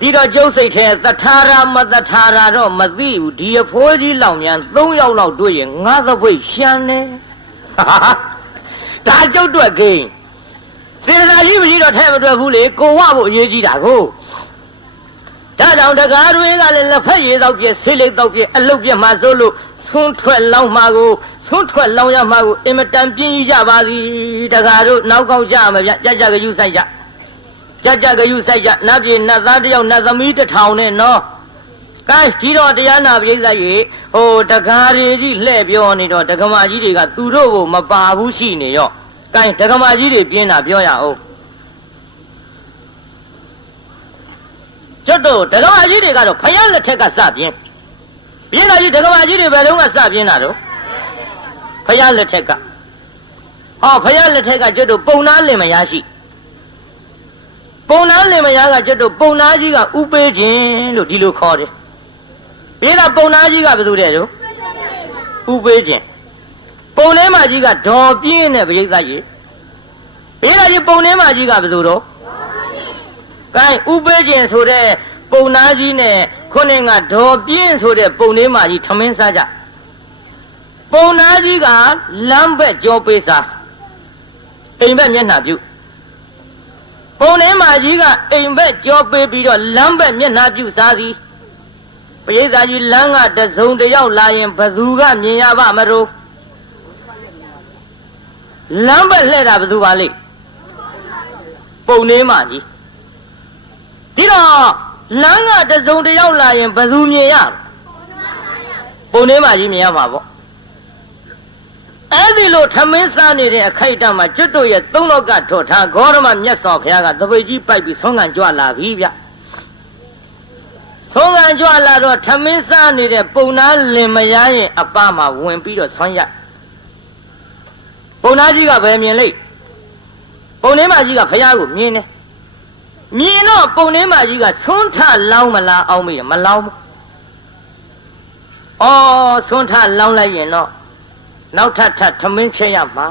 ဒီတော့ကျုပ်စိတ်ထဲသထာရမသထာရတော့မသိဘူးဒီအဖိုးကြီးလောင်မြန်3ယောက်လောက်တွေ့ရင်ငါသပိတ်ရှမ်းနေဒါကျုပ်တွေ့ကိန်းစေတနာကြီးမရှိတော့ထဲမတွေ့ဘူးလေကိုဝဖို့အရေးကြီးတာကိုဒါကြောင့်တကားတွေကလည်းလက်ဖက်ရည်တော့ပြည့်ဆေးလိတ်တော့ပြည့်အလုတ်ပြည့်မှဆိုလို့ဆွန်းထွက်လောင်းမှာကိုဆွန်းထွက်လောင်းရမှာကိုအင်မတန်ပြင်းကြီးကြပါစီတကားတို့နောက်ကောက်ကြမှာဗျကြကယူဆိုင်ကြကြကယူဆိုင်ကြနတ်ပြည်နတ်သားတယောက်နတ်သမီး1000နဲ့နော်ကဲဒီတော့တရားနာပြိဿရေဟိုတကားတွေကြီးလှဲ့ပြောနေတော့ဒကမာကြီးတွေကသူတို့ကိုမပါဘူးရှိနေရောကဲဒကမာကြီးတွေပြင်းတာပြောရအောင်ကျွတ်တော့ဒကမာကြီးတွေကတော့ဖယားလက်ထက်ကစပြင်းပြင်းတာကြီးဒကမာကြီးတွေဘယ်တော့ကစပြင်းတာတော့ဖယားလက်ထက်ကဟ ဟောဖယားလက်ထက်ကကျွတ်တို့ပုံနာလင်မယားရှိပုံနာလင်မယားကကျွတ်တို့ပုံနာကြီးကဥပေးခြင်းလို့ဒီလိုခေါ်တယ်ပြီးတော့ပုံနာကြီးကဘယ်သူတဲ့တို့ဥပေးခြင်းပုံထဲမှာကြီးကဒေါ်ပြင်းတဲ့ပရိသတ်ကြီးပြီးတော့ဒီပုံထဲမှာကြီးကဘယ်သူတော့ကဲဥပေးခြင်းဆိုတဲ့ပုံနာကြီးနဲ့ခုနကဒေါ်ပြင်းဆိုတဲ့ပုံထဲမှာကြီးထမင်းစားကြပုံနာကြီးကလမ်းဘက်ကြောပေးစားအိမ်ဘက်မျက်နှာပြုပုံထဲမှာကြီးကအိမ်ဘက်ကြောပေးပြီးတော့လမ်းဘက်မျက်နှာပြုစားသည်ပရိသတ်ကြီးလမ်းကတစုံတယောက်လာရင်ဘသူကမြင်ရပါမလို့လမ်းဘက်လှည့်တာဘသူပါလိမ့်ပုံထဲမှာကြီးဒီတော့လမ်းကတစုံတယောက်လာရင်ဘသူမြင်ရပုံထဲမှာကြီးမြင်ရမှာပေါ့အဲ့ဒီလိုထမင်းစားနေတဲ့အခိုက်အတန့်မှာကျွတ်တို့ရဲ့သုံးလောကထော်ထားဂေါရမမြတ်စွာဘုရားကတပိတ်ကြီးပိုက်ပြီးဆုံးခံကြွလာပြီဗျဆုံးခံကြွလာတော့ထမင်းစားနေတဲ့ပုံနာလင်မယားရင်အပမှာဝင်ပြီးတော့ဆွမ်းရပုံနာကြီးကဘယ်မြင်လိမ့်ပုံထဲမှာကြီးကဘုရားကိုမြင်တယ်မြင်တော့ပုံထဲမှာကြီးကဆွမ်းထလောင်းမလားအောင်မေးမလောင်းဘူးအော်ဆွမ်းထလောင်းလိုက်ရင်တော့နောက်ထပ်ထမင်းချက်ရမှာ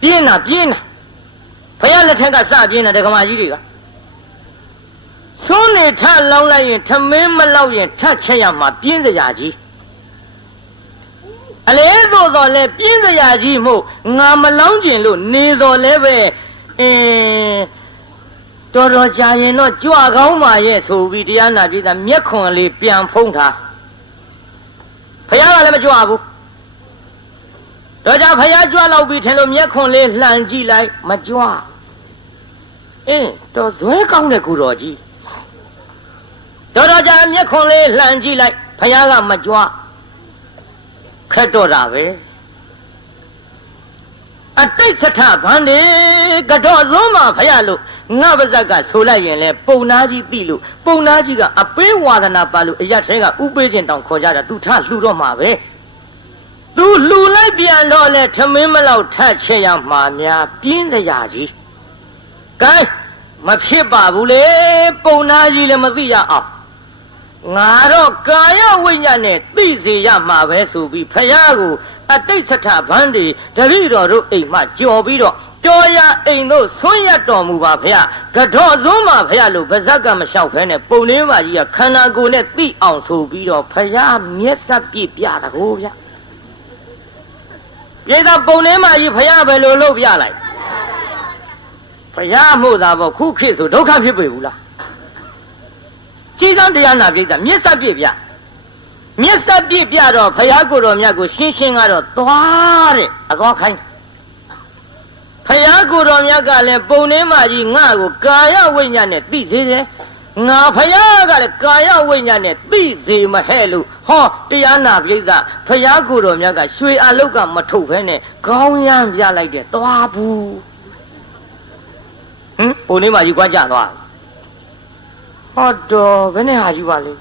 ပြင်းတာဘုရားလက်ထက်ကစပြင်းတာဒကမာကြီးတွေကဆုံးနေထလောင်းလိုက်ရင်ထမင်းမလောက်ရင်ထချက်ရမှာပြင်းစရာကြီးအလေသို့တော်လဲပြင်းစရာကြီးမို့ငါမလောင်းကျင်လို့နေတော်လဲပဲတော်တော်ကြာရင်တော့ကြွကောင်းပါရဲ့ဆိုပြီးတရားနာပြည်သားမျက်ခွန်လေးပြန်ဖုံးထားဘုရားကလည်းမကြွဘူးတော့ကြဖယားကြွလောက်ပြီးထင်လို့မျက်ခွန်လေးလှန်ကြည့်လိုက်မကြွတော့ဇွဲကောင်းတဲ့ကူတော်ကြီးတော့ကြမျက်ခွန်လေးလှန်ကြည့်လိုက်ဖယားကမကြွခက်တော့တာပဲအတိတ်စထဗန္ဒီကတော့စုံးမှာဖယားလို့ငါပါဇက်ကဆိုလိုက်ရင်လဲပုံနာကြီးသိလို့ပုံနာကြီးကအပေးဝါဒနာပါလို့အရက်ထဲကဥပေးခြင်းတောင်ခေါ်ကြတာသူထလှူတော့မှာပဲသူလှူလိုက်ပြန်တော့လဲထမင်းမလောက်ထတ်ချက်ရမှာများပြင်းစရာကြီးကဲမဖြစ်ပါဘူးလေပုံနာကြီးလည်းမသိရအောင်ငါတော့ကာယဝိညာဉ်နဲ့သိစေရမှာပဲဆိုပြီးဖယားကိုအတိတ်စထဗန္ဒီတပည့်တော်တို့အိမ်မှကြော်ပြီးတော့တော်ရအိမ်တို့ဆွန့်ရတော်မူပါဖယားကတော့စုံးမှာဖယားလို့ဗဇက်ကမလျှောက်ဖဲနဲ့ပုံလေးမကြီးကခန္ဓာကိုယ်နဲ့သိအောင်ဆိုပြီးတော့ဖယားမျက်စပ်ပြပြတာကိုဗျပြေသာပုံထဲမှာကြီးဖယားပဲလို့လုပ်ပြလိုက်ဖယားမို့သာပေါ့ခုခေတ်ဆိုဒုက္ခဖြစ်ပေဘူးလားကြီးစံတရားနာပြေသာမျက်စပ်ပြပြမျက်စပ်ပြပြတော့ဖယားကိုယ်တော်မြတ်ကိုရှင်းရှင်းကတော့သွားတဲ့အသွားခိုင်းဖယားကိုယ်တော်မြတ်ကလည်းပုံထဲမှာကြီးငါ့ကိုကာယဝိညာဉ်နဲ့သိစေတယ်ငါဖယားကလည်းကာယဝိညာဉ်နဲ့သိစေမဟဲ့လို့ဟောတရားနာပိဋကဖယားကိုယ်တော်မြတ်ကရွှေအလုတ်ကမထုတ်ဖဲနဲ့ခေါင်းရမ်းပြလိုက်တဲ့သွားဘူးပုံထဲမှာကြီးကွာကြသွားဟောတော်ဘယ်နဲ့ဟာယူပါလဲ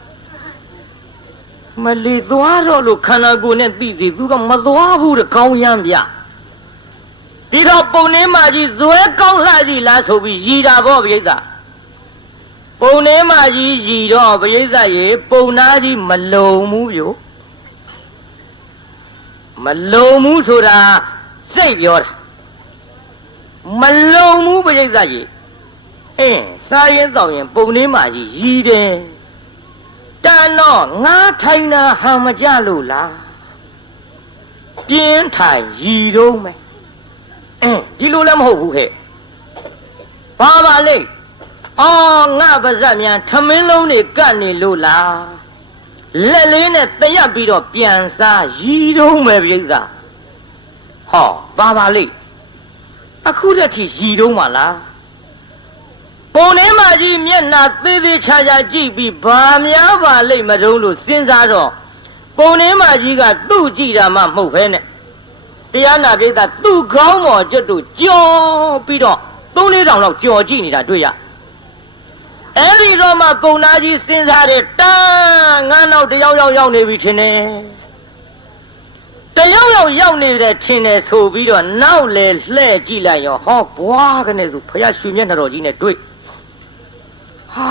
မလီသွားတော့လို့ခန္ဓာကိုယ်နဲ့သိစေသူကမသွားဘူးတဲ့ခေါင်းရမ်းပြဒီတော့ပုံထဲမှာကြီးဇွဲကောင်းလှကြီးလားဆိုပြီးရည်တာပေါ့ပိဋကပုံထဲမှာကြီးရည်တော့ပရိသတ်ရေပုံနာကြီးမလုံဘူးပြိုမလုံဘူးဆိုတာစိတ်ပြောတာမလုံဘူးပရိသတ်ရေစားရင်တောက်ရင်ပုံထဲမှာကြီးရည်တယ်တန်တော့ငါထိုင်တာဟန်မကြလို့လားပြင်းထိုင်ရည်တော့မယ်ဒီလိုလည်းမဟုတ်ဘူးဟဲ့ဘာပါလိမ့်အော်ငါပါဇက်မြန်ထမင်းလုံးတွေကတ်နေလို့လားလက်လေးနဲ့တရက်ပြီးတော့ပြန်စားရည်တော့မယ်ပြိဿဟောဘာပါလိမ့်အခုတည်းထိရည်တော့မှာလားပုံထဲမှာကြီးမျက်နှာသေးသေးချာချာကြည့်ပြီးဘာများပါလိမ့်မတုံးလို့စဉ်းစားတော့ပုံထဲမှာကြီးကသူ့ကြည့်တာမှမဟုတ်ဖဲနဲ့တရားနာပိဋကသူ့ခေါင်းပေါ်ကျွတ်တို့ကြော်ပြီးတော့3-4 တောင်လောက်ကြော်ကြည့်နေတာတွေ့ရအဲ့ဒီတော့မှပုံနာကြီးစဉ်းစားတယ်တန်းငါနောက်တယောက်ရောက်နေပြီထင်တယ်တ ယောက်ရောက်နေတဲ့ထင်တယ်ဆိုပြီးတော့နောက်လေလှဲ့ကြည့်လိုက်ရောဟောဘွားကနေဆိုဖယားရွှေမျက်နှာတော်ကြီးနဲ့တွေ့ဟာ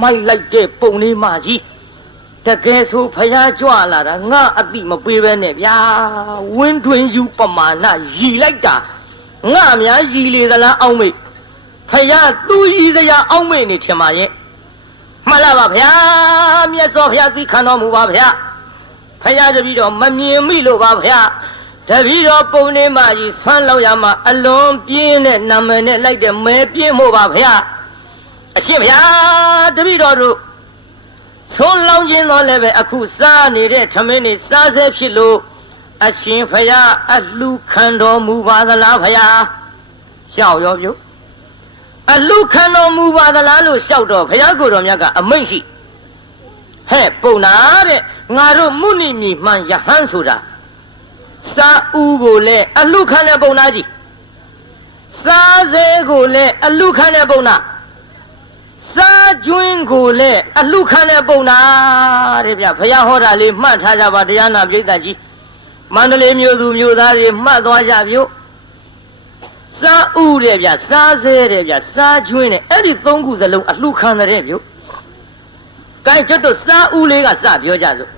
မိုက်လိုက်တဲ့ပုံလေးမကြီးတကယ်ဆိုဖယားကြွလာတာငါအတိမပေးပဲနဲ့ဗျာဝင်းတွင်ယူပမာဏရီလိုက်တာငါများရီလေသလားအောင်းမိတ်ဖယားသူရီစရာအောင်းမိတ်နေထင်ပါရဲ့မှန်လားပါဗျာမြတ်စွာဘုရားသိခံတော်မူပါဗျာဖယားတပည့်တော်မမြင်မိလို့ပါဗျာတပည့်တော်ပုံနေမကြီးဆွမ်းလောက်ရမှာအလွန်ပြင်းတဲ့နာမည်နဲ့လိုက်တဲ့မဲပြင်းမို့ပါဗျာအရှင်ဗျာတပည့်တော်တို့ဆုံးလောင်းခြင်းတော့လည်းပဲအခုစားနေတဲ့ထမင်းနေစားဆဲဖြစ်လို့အရှင်ဖယားအလှခံတော်မူပါသလားဖယားရှောက်ရောပြုအလှခံတော်မူပါသလားလို့ရှောက်တော့ဖယားကိုယ်တော်မြတ်ကအမိန့်ရှိဟဲ့ပုံနာတဲ့ငါတို့မုနိမြမှန်ယဟန်ဆိုတာစာဦးကိုလည်းအလှခံတဲ့ပုံနာကြီးစားဆဲကိုလည်းအလှခံတဲ့ပုံနာစားကျွင်းကိုလည်းအလှခံတဲ့ပုံနာတဲ့ဗျဘုရားဟောတာလေးမှတ်ထားကြပါတရားနာပိဋကကြီးမန္တလေးမြို့သူမြို့သားတွေမှတ်သွားကြပြုစားဥတဲ့ဗျစားဆဲတဲ့ဗျစားကျွင်းတဲ့အဲ့ဒီသုံးခုစလုံးအလှခံတဲ့ပြုကဲကျွတ်တို့စားဥလေးကစပြောကြစို့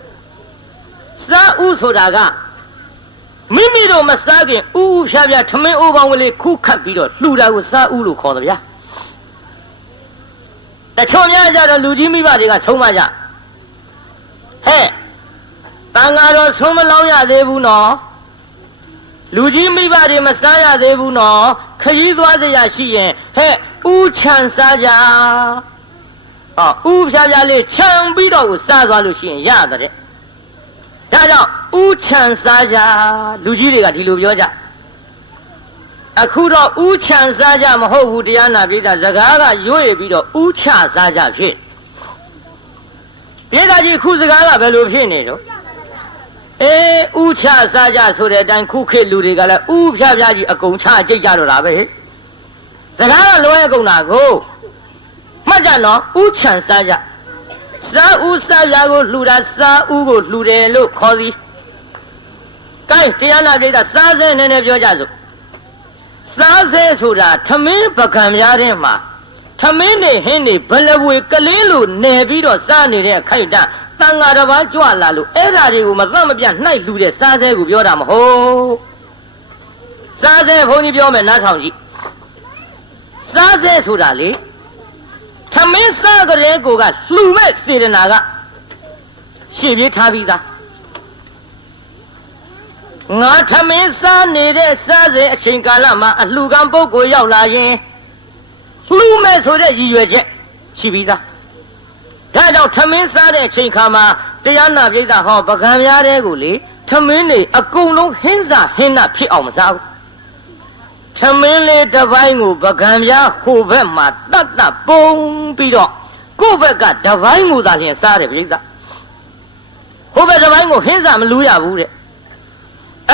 စားဥဆိုတာကမိမိတို့မစားခင်ဥဥဖြားဖြားထမင်းအိုးပေါင်းကလေးခုခတ်ပြီးတော့လှူတာကိုစားဥလို့ခေါ်တယ်ဗျာတချို့များကြတော့လူကြီးမိဘတွေကဆုံးမကြဟဲ့တန်ဃာတော်ဆုံးမလောင်းရသေးဘူးနော်လူကြီးမိဘတွေမစားရသေးဘူးနော်ခရီးသွားစရာရှိရင်ဟဲ့ဥချံစားကြဟောဥဖြားဖြားလေးခြံပြီးတော့ကိုစားသွားလို့ရှိရင်ရတဲ့ဒါကြောင့်ဥချံစားကြလူကြီးတွေကဒီလိုပြောကြအခုတော့ဥချံစားကြမဟုတ်ဘူးတရားနာပိဋကစကားကရွေ့ပြီးတော့ဥချစားကြဖြစ်ပိဋကကြီးခုစကားကဘယ်လိုဖြစ်နေတော့ဥချစားကြဆိုတဲ့အတိုင်းခုခေတ်လူတွေကလည်းဥဖြားဖြားကြီးအကုန်ချကြိတ်ကြတော့တာပဲစကားကလွဲအကုန်တာကိုမှတ်ကြနော်ဥချံစားကြစားဥစားပြာကိုလှူတာစားဥကိုလှူတယ်လို့ခေါ်သည်ကဲတရားနာပိဋကစားစဲနည်းနည်းပြောကြစို့စားဆဲဆိုတာထမင်းပကံများတဲ့မှာထမင်းနေဟင်းနေဘလဝေကလေးလိုနယ်ပြီးတော့စားနေတဲ့အခိုက်အတန့်တန်ဃာတစ်ပါးကြွလာလို့အဲ့ဓာတွေကိုမသက်မပြတ်နှိုက်လှူတဲ့စားဆဲကိုပြောတာမဟုတ်စားဆဲဘုန်းကြီးပြောမယ်နားထောင်ကြည့်စားဆဲဆိုတာလေထမင်းစားကြတဲ့ကိုကလှူမဲ့စေတနာကရှေ့ပြေးထားပြီးသားငါထမင်းစားနေတဲ့စားစဲအချိန်ကာလမှာအလှကံပုဂ္ဂိုလ်ရောက်လာရင်လှူမဲ့ဆိုတဲ့ရည်ရွယ်ချက်ရှိပြီးသားဒါကြောင့်ထမင်းစားတဲ့အချိန်ခါမှာတရားနာပိဋကဟောပကံများတဲ့ကိုလေထမင်းတွေအကုန်လုံးဟင်းစာဟင်းနာဖြစ်အောင်မစားဘူးထမင်းလေးတစ်ပိုင်းကိုပကံများဟိုဘက်မှာတတ်တတ်ပုံပြီးတော့ကိုယ့်ဘက်ကတစ်ပိုင်းကိုသာလျှင်စားတယ်ပိဋကဟိုဘက်တစ်ပိုင်းကိုဟင်းစာမလူရဘူးတဲ့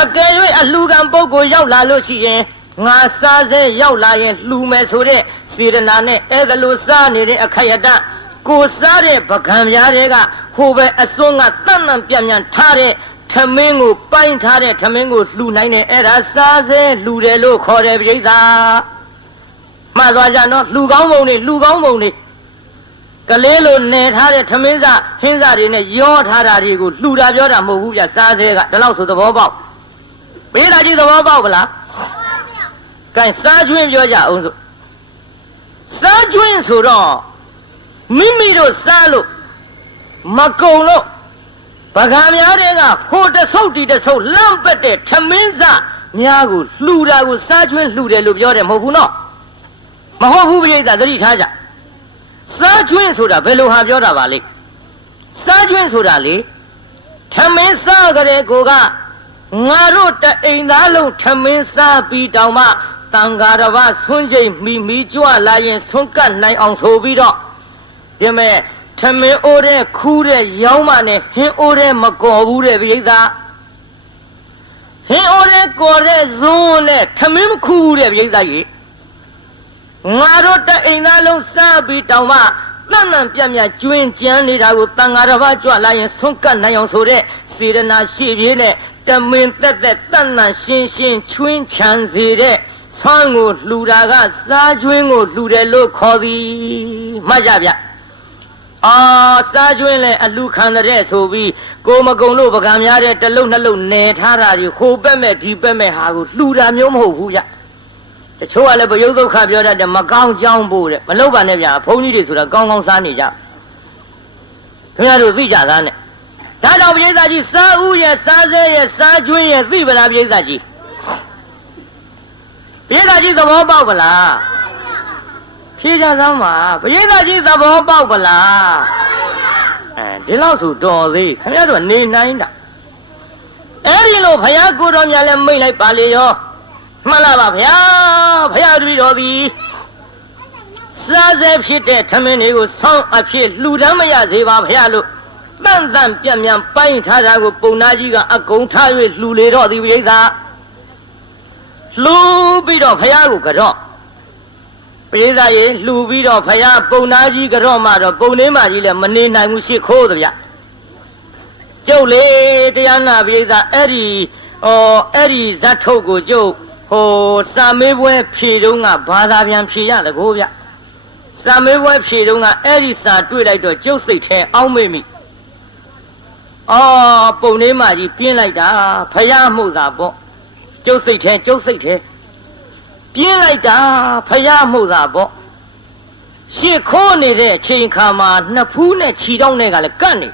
အကယ်၍အလှကံပုဂ္ဂိုလ်ရောက်လာလို့ရှိရင်ငါစားစေရောက်လာရင်လှူမယ်ဆိုတဲ့စေတနာနဲ့အဲ့ဒါလိုစားနေတဲ့အခိုက်အတန့်ကိုစားတဲ့ပကံပြားတွေကဟိုပဲအစွန်းကတန်တန်ပြန်ပြန်ထားတဲ့ထမင်းကိုပိုင်းထားတဲ့ထမင်းကိုလှူနိုင်တဲ့အဲ့ဒါစားစေလှူတယ်လို့ခေါ်တယ်ပြိဿမှတ်သွားကြနော်လှူကောင်းပုံတွေလှူကောင်းပုံတွေကလေးလိုနေထားတဲ့ထမင်းစားဟင်းစားတွေနဲ့ရောထားတာတွေကိုလှူတာပြောတာမဟုတ်ဘူးဗျစားစေကဒီလောက်ဆိုသဘောပေါက်ပိဋကကြီးသဘောပေါက်ဗလားကဲစားကျွင်းပြောကြအောင်စို့စားကျွင်းဆိုတော့မိမိတို့စားလို့မကုံလို့ပကံများတွေကဟိုတဆုပ်တီတဆုပ်လန့်ပတ်တဲ့ထမင်းစားများကိုလှူတာကိုစားကျွင်းလှူတယ်လို့ပြောတယ်မဟုတ်ဘူးနော်မဟုတ်ဘူးပြိဿသတိထားကြစားကျွင်းဆိုတာဘယ်လိုဟာပြောတာပါလဲစားကျွင်းဆိုတာလေထမင်းစားကြတဲ့ကိုကငါတို့တအိမ်သားလုံးထမင်းစားပြီးတောင်မှတန်ဃာတစ်ပါးဆွန့်ချိန်မိကြွလာရင်ဆွန့်ကတ်နိုင်အောင်ဆိုပြီးတော့ဒီမဲ့ထမင်းအိုးတဲ့ခူးတဲ့ရောင်းမနဲ့ဟင်းအိုးတဲ့မကော်ဘူးတဲ့ပိဋကဟင်းအိုးတဲ့ကော်တဲ့ဇွန်းနဲ့ထမင်းမခူးဘူးတဲ့ပိဋကကြီးငါတို့တအိမ်သားလုံးစားပြီးတောင်မှ တန်တန်ပြတ်ပြတ်ကျွင်းကြမ်းနေတာကိုတန်ဃာတစ်ပါးကြွလာရင်ဆုံးကတ်နိုင်အောင်ဆိုတဲ့စေရနာရှိပြေးနဲ့တမင်သက်သက်တန်တန်ရှင်းရှင်းချွင်းချမ်းစေတဲ့ဆွမ်းကိုလှူတာကစားကျွင်းကိုလှူတယ်လို့ခေါ်သည်မှတ်ကြဗျစားကျွင်းလဲအလူခံတဲ့ဆိုပြီးကိုမကုံလို့ပကံများတဲ့တလုံးနှလုံးနယ်ထားတာဒီဟိုပက်မဲ့ဒီပက်မဲ့ဟာကိုလှူတာမျိုးမဟုတ်ဘူးဗျတချို့ကလည်းပယုတ်ဒုက္ခပြောတတ်တယ်မကောင်းကြောင်းဖို့တဲ့မလုပ်ပါနဲ့ဗျဘုန်းကြီးတွေဆိုတာကောင်းကောင်းစားနေကြခင်ဗျားတို့သိကြသားနဲ့ဒါကြောင့်ပရိသတ်ကြီးစားဦးရဲ့စားစဲရဲ့စားကျွင်းရဲ့သိပလားပရိသတ်ကြီးပရိသတ်ကြီးသဘောပေါက်ပလားဖြေကြစမ်းပါပရိသတ်ကြီးသဘောပေါက်ပလားဒီလောက်ဆိုတော်သေးခင်ဗျားတို့နေနိုင်တာအဲ့ဒီလိုဘုရားကိုတော်မြတ်လည်းမိတ်လိုက်ပါလေရောမှန်လားပါဗျာဘုရားတပည့်တော်သည်စားစဲဖြစ်တဲ့ထမင်းတွေကိုဆောင်းအဖြစ်လှူဒန်းမရစေပါဘုရားလို့တန်တန်ပြတ်မြန်ပိုင်းထားတာကိုပုံနာကြီးကအကုန်ထား၍လှူလေတော့သည်ပရိသတ်လှူပြီးတော့ဘုရားကိုကြော့ပရိသတ်ရေလှူပြီးတော့ဘုရားပုံနာကြီးကြော့မှတော့ပုံလေးမကြီးလည်းမနေနိုင်ဘူးရှစ်ခိုးတဗျကျုပ်လေတရားနာပရိသတ်အဲ့ဒီဇတ်ထုတ်ကိုကျုပ်စာမေးပွဲဖြေတုံးကဘာသာပြန်ဖြေရတကောဗျစာမေးပွဲဖြေတုံးကအဲ့ဒီစာတွေ့လိုက်တော့ကျုပ်စိတ်ထဲအောင်းမေ့မိပုံလေးမကြီးပြင်းလိုက်တာဖယားမှုသာပေါ့ကျုပ်စိတ်ထဲပြင်းလိုက်တာဖယားမှုသာပေါ့ရှစ်ခိုးနေတဲ့အချိန်ခါမှာနှစ်ဖူးနဲ့ခြီတောင်းနဲ့ကလည်းကန့်နေ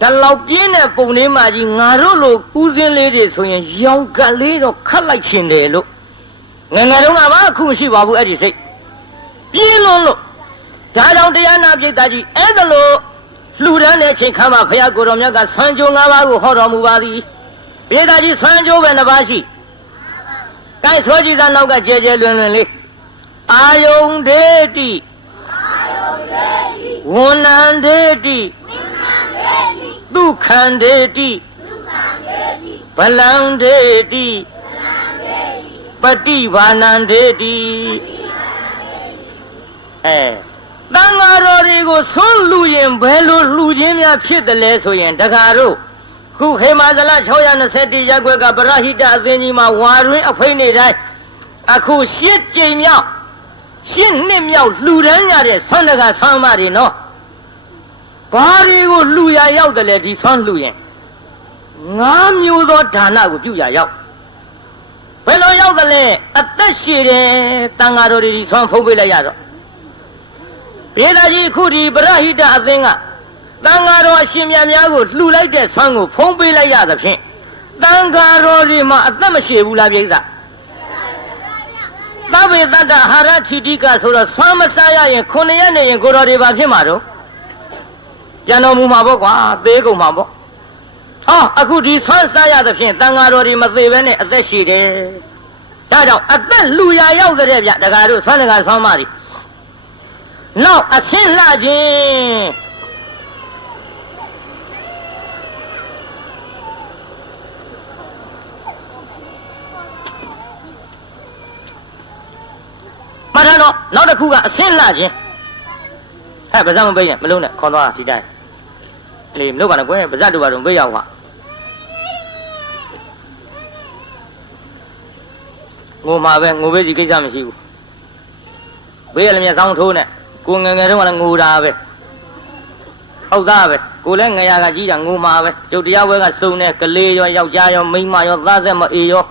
တလောက်ပြင်းတဲ့ပုံလေးမကြီးငါတို့လိုဦးစင်းလေးတွေဆိုရင်ရောင်ကလေးတော့ခတ်လိုက်ချင်တယ်လို့ငယ်ငယ်တုန်းကဘာအခုမရှိပါဘူးအဲ့ဒီစိတ်ပြင်းလို့ဒါကြောင့်တရားနာပိဋကကြီးအဲ့ဒါလို့လှူဒန်းတဲ့အချိန်ခါမှာဘုရားကိုယ်တော်မြတ်ကဆွမ်းကြိုး၅ပါးကိုဟောတော်မူပါသည်ပိဋကကြီးဆွမ်းကြိုးပဲနှစ်ပါးရှိကိုင်ဆွဲကြည့်စမ်းနောက်ကကျဲကျဲလွင်လွင်လေးအာယုန်ဒေတိဝန္နံဒေတိဒုက္ခံဒေတိဗလံဒေတိပฏิဘာနံဒေတိတန်ဃာတော်တွေကိုဆွမ်းလူရင်ဘယ်လိုလှူခြင်းများဖြစ်တယ်လဲဆိုရင်တခါတို့ခုခေမာဇလ621ရပ်ကွက်ကပရဟိတအသင်းကြီးမှာဝါတွင်အဖိနေတိုင်းအခု8ကြိမ်မြောက်8နှစ်မြောက်လှူဒန်းရတဲ့ဆွမ်းတကဆွမ်းမတွေနော်ဘာတွေကိုလှူရရောက်တယ်လဲဒီဆွမ်းလှူရင်9မျိုးသောဒါနကိုပြုရရောက်ဘယ်လိုရောက်တယ်လဲအသက်ရှည်တယ်တန်ဃာတော်တွေဒီဆွမ်းဖုံးပေးလိုက်ရတော့ဘေဒာကြီးခုဒီပရဟိတအသင်းကတန်ဃာတော်အရှင်မြတ်များကိုလှူလိုက်တဲ့ဆွမ်းကိုဖုံးပေးလိုက်ရသဖြင့်တန်ဃာတော်တွေမှာအသက်မရှည်ဘူးလားပြိဿသဗ္ဗေတ္တဟာရထိတိကဆိုတော့ဆွမ်းမစားရရင်9ရက်နေရင်ကိုတော်တွေဘာဖြစ်မှာတော့ပြန်တော်မူမှာပေါ့ကွာသေးကုန်မှာပေါ့အခုဒီဆွမ်းစားရသဖြင့်တန်ဃာတော်တွေမသေးဘဲနဲ့အသက်ရှည်တယ်ဒါကြောင့်အသက်လှူရရောက်တဲ့ဗျတက္ကရာတို့ဆွမ်းတကဆွမ်းမတွေနောက်အဆင်းလှခြင်းမှတ်ထားတော့နောက်တစ်ခုကအဆင်းလှခြင်းပါဇက်မပိတ်နဲ့မလုံးနဲ့ခေါ်သွားတာဒီတိုင်းလေမလုပ်ပါနဲ့ကွယ်ပါဇက်တို့ပါတော့ပိတ်ရောက်ဟာငိုမှာပဲငိုပေးစီကိစ္စမရှိဘူးဘေးရလည်းမျက်စောင်းထိုးနဲ့ကိုငယ်ငယ်တုန်းကလည်းငိုတာပဲဟုတ်သားပဲကိုလည်းငယ်ရကကြီးတာငိုမှာပဲကျုပ်တရားဝဲကစုံတဲ့ကလေးရောယောက်ျားရောမိန်းမရောသားသက်မအေရော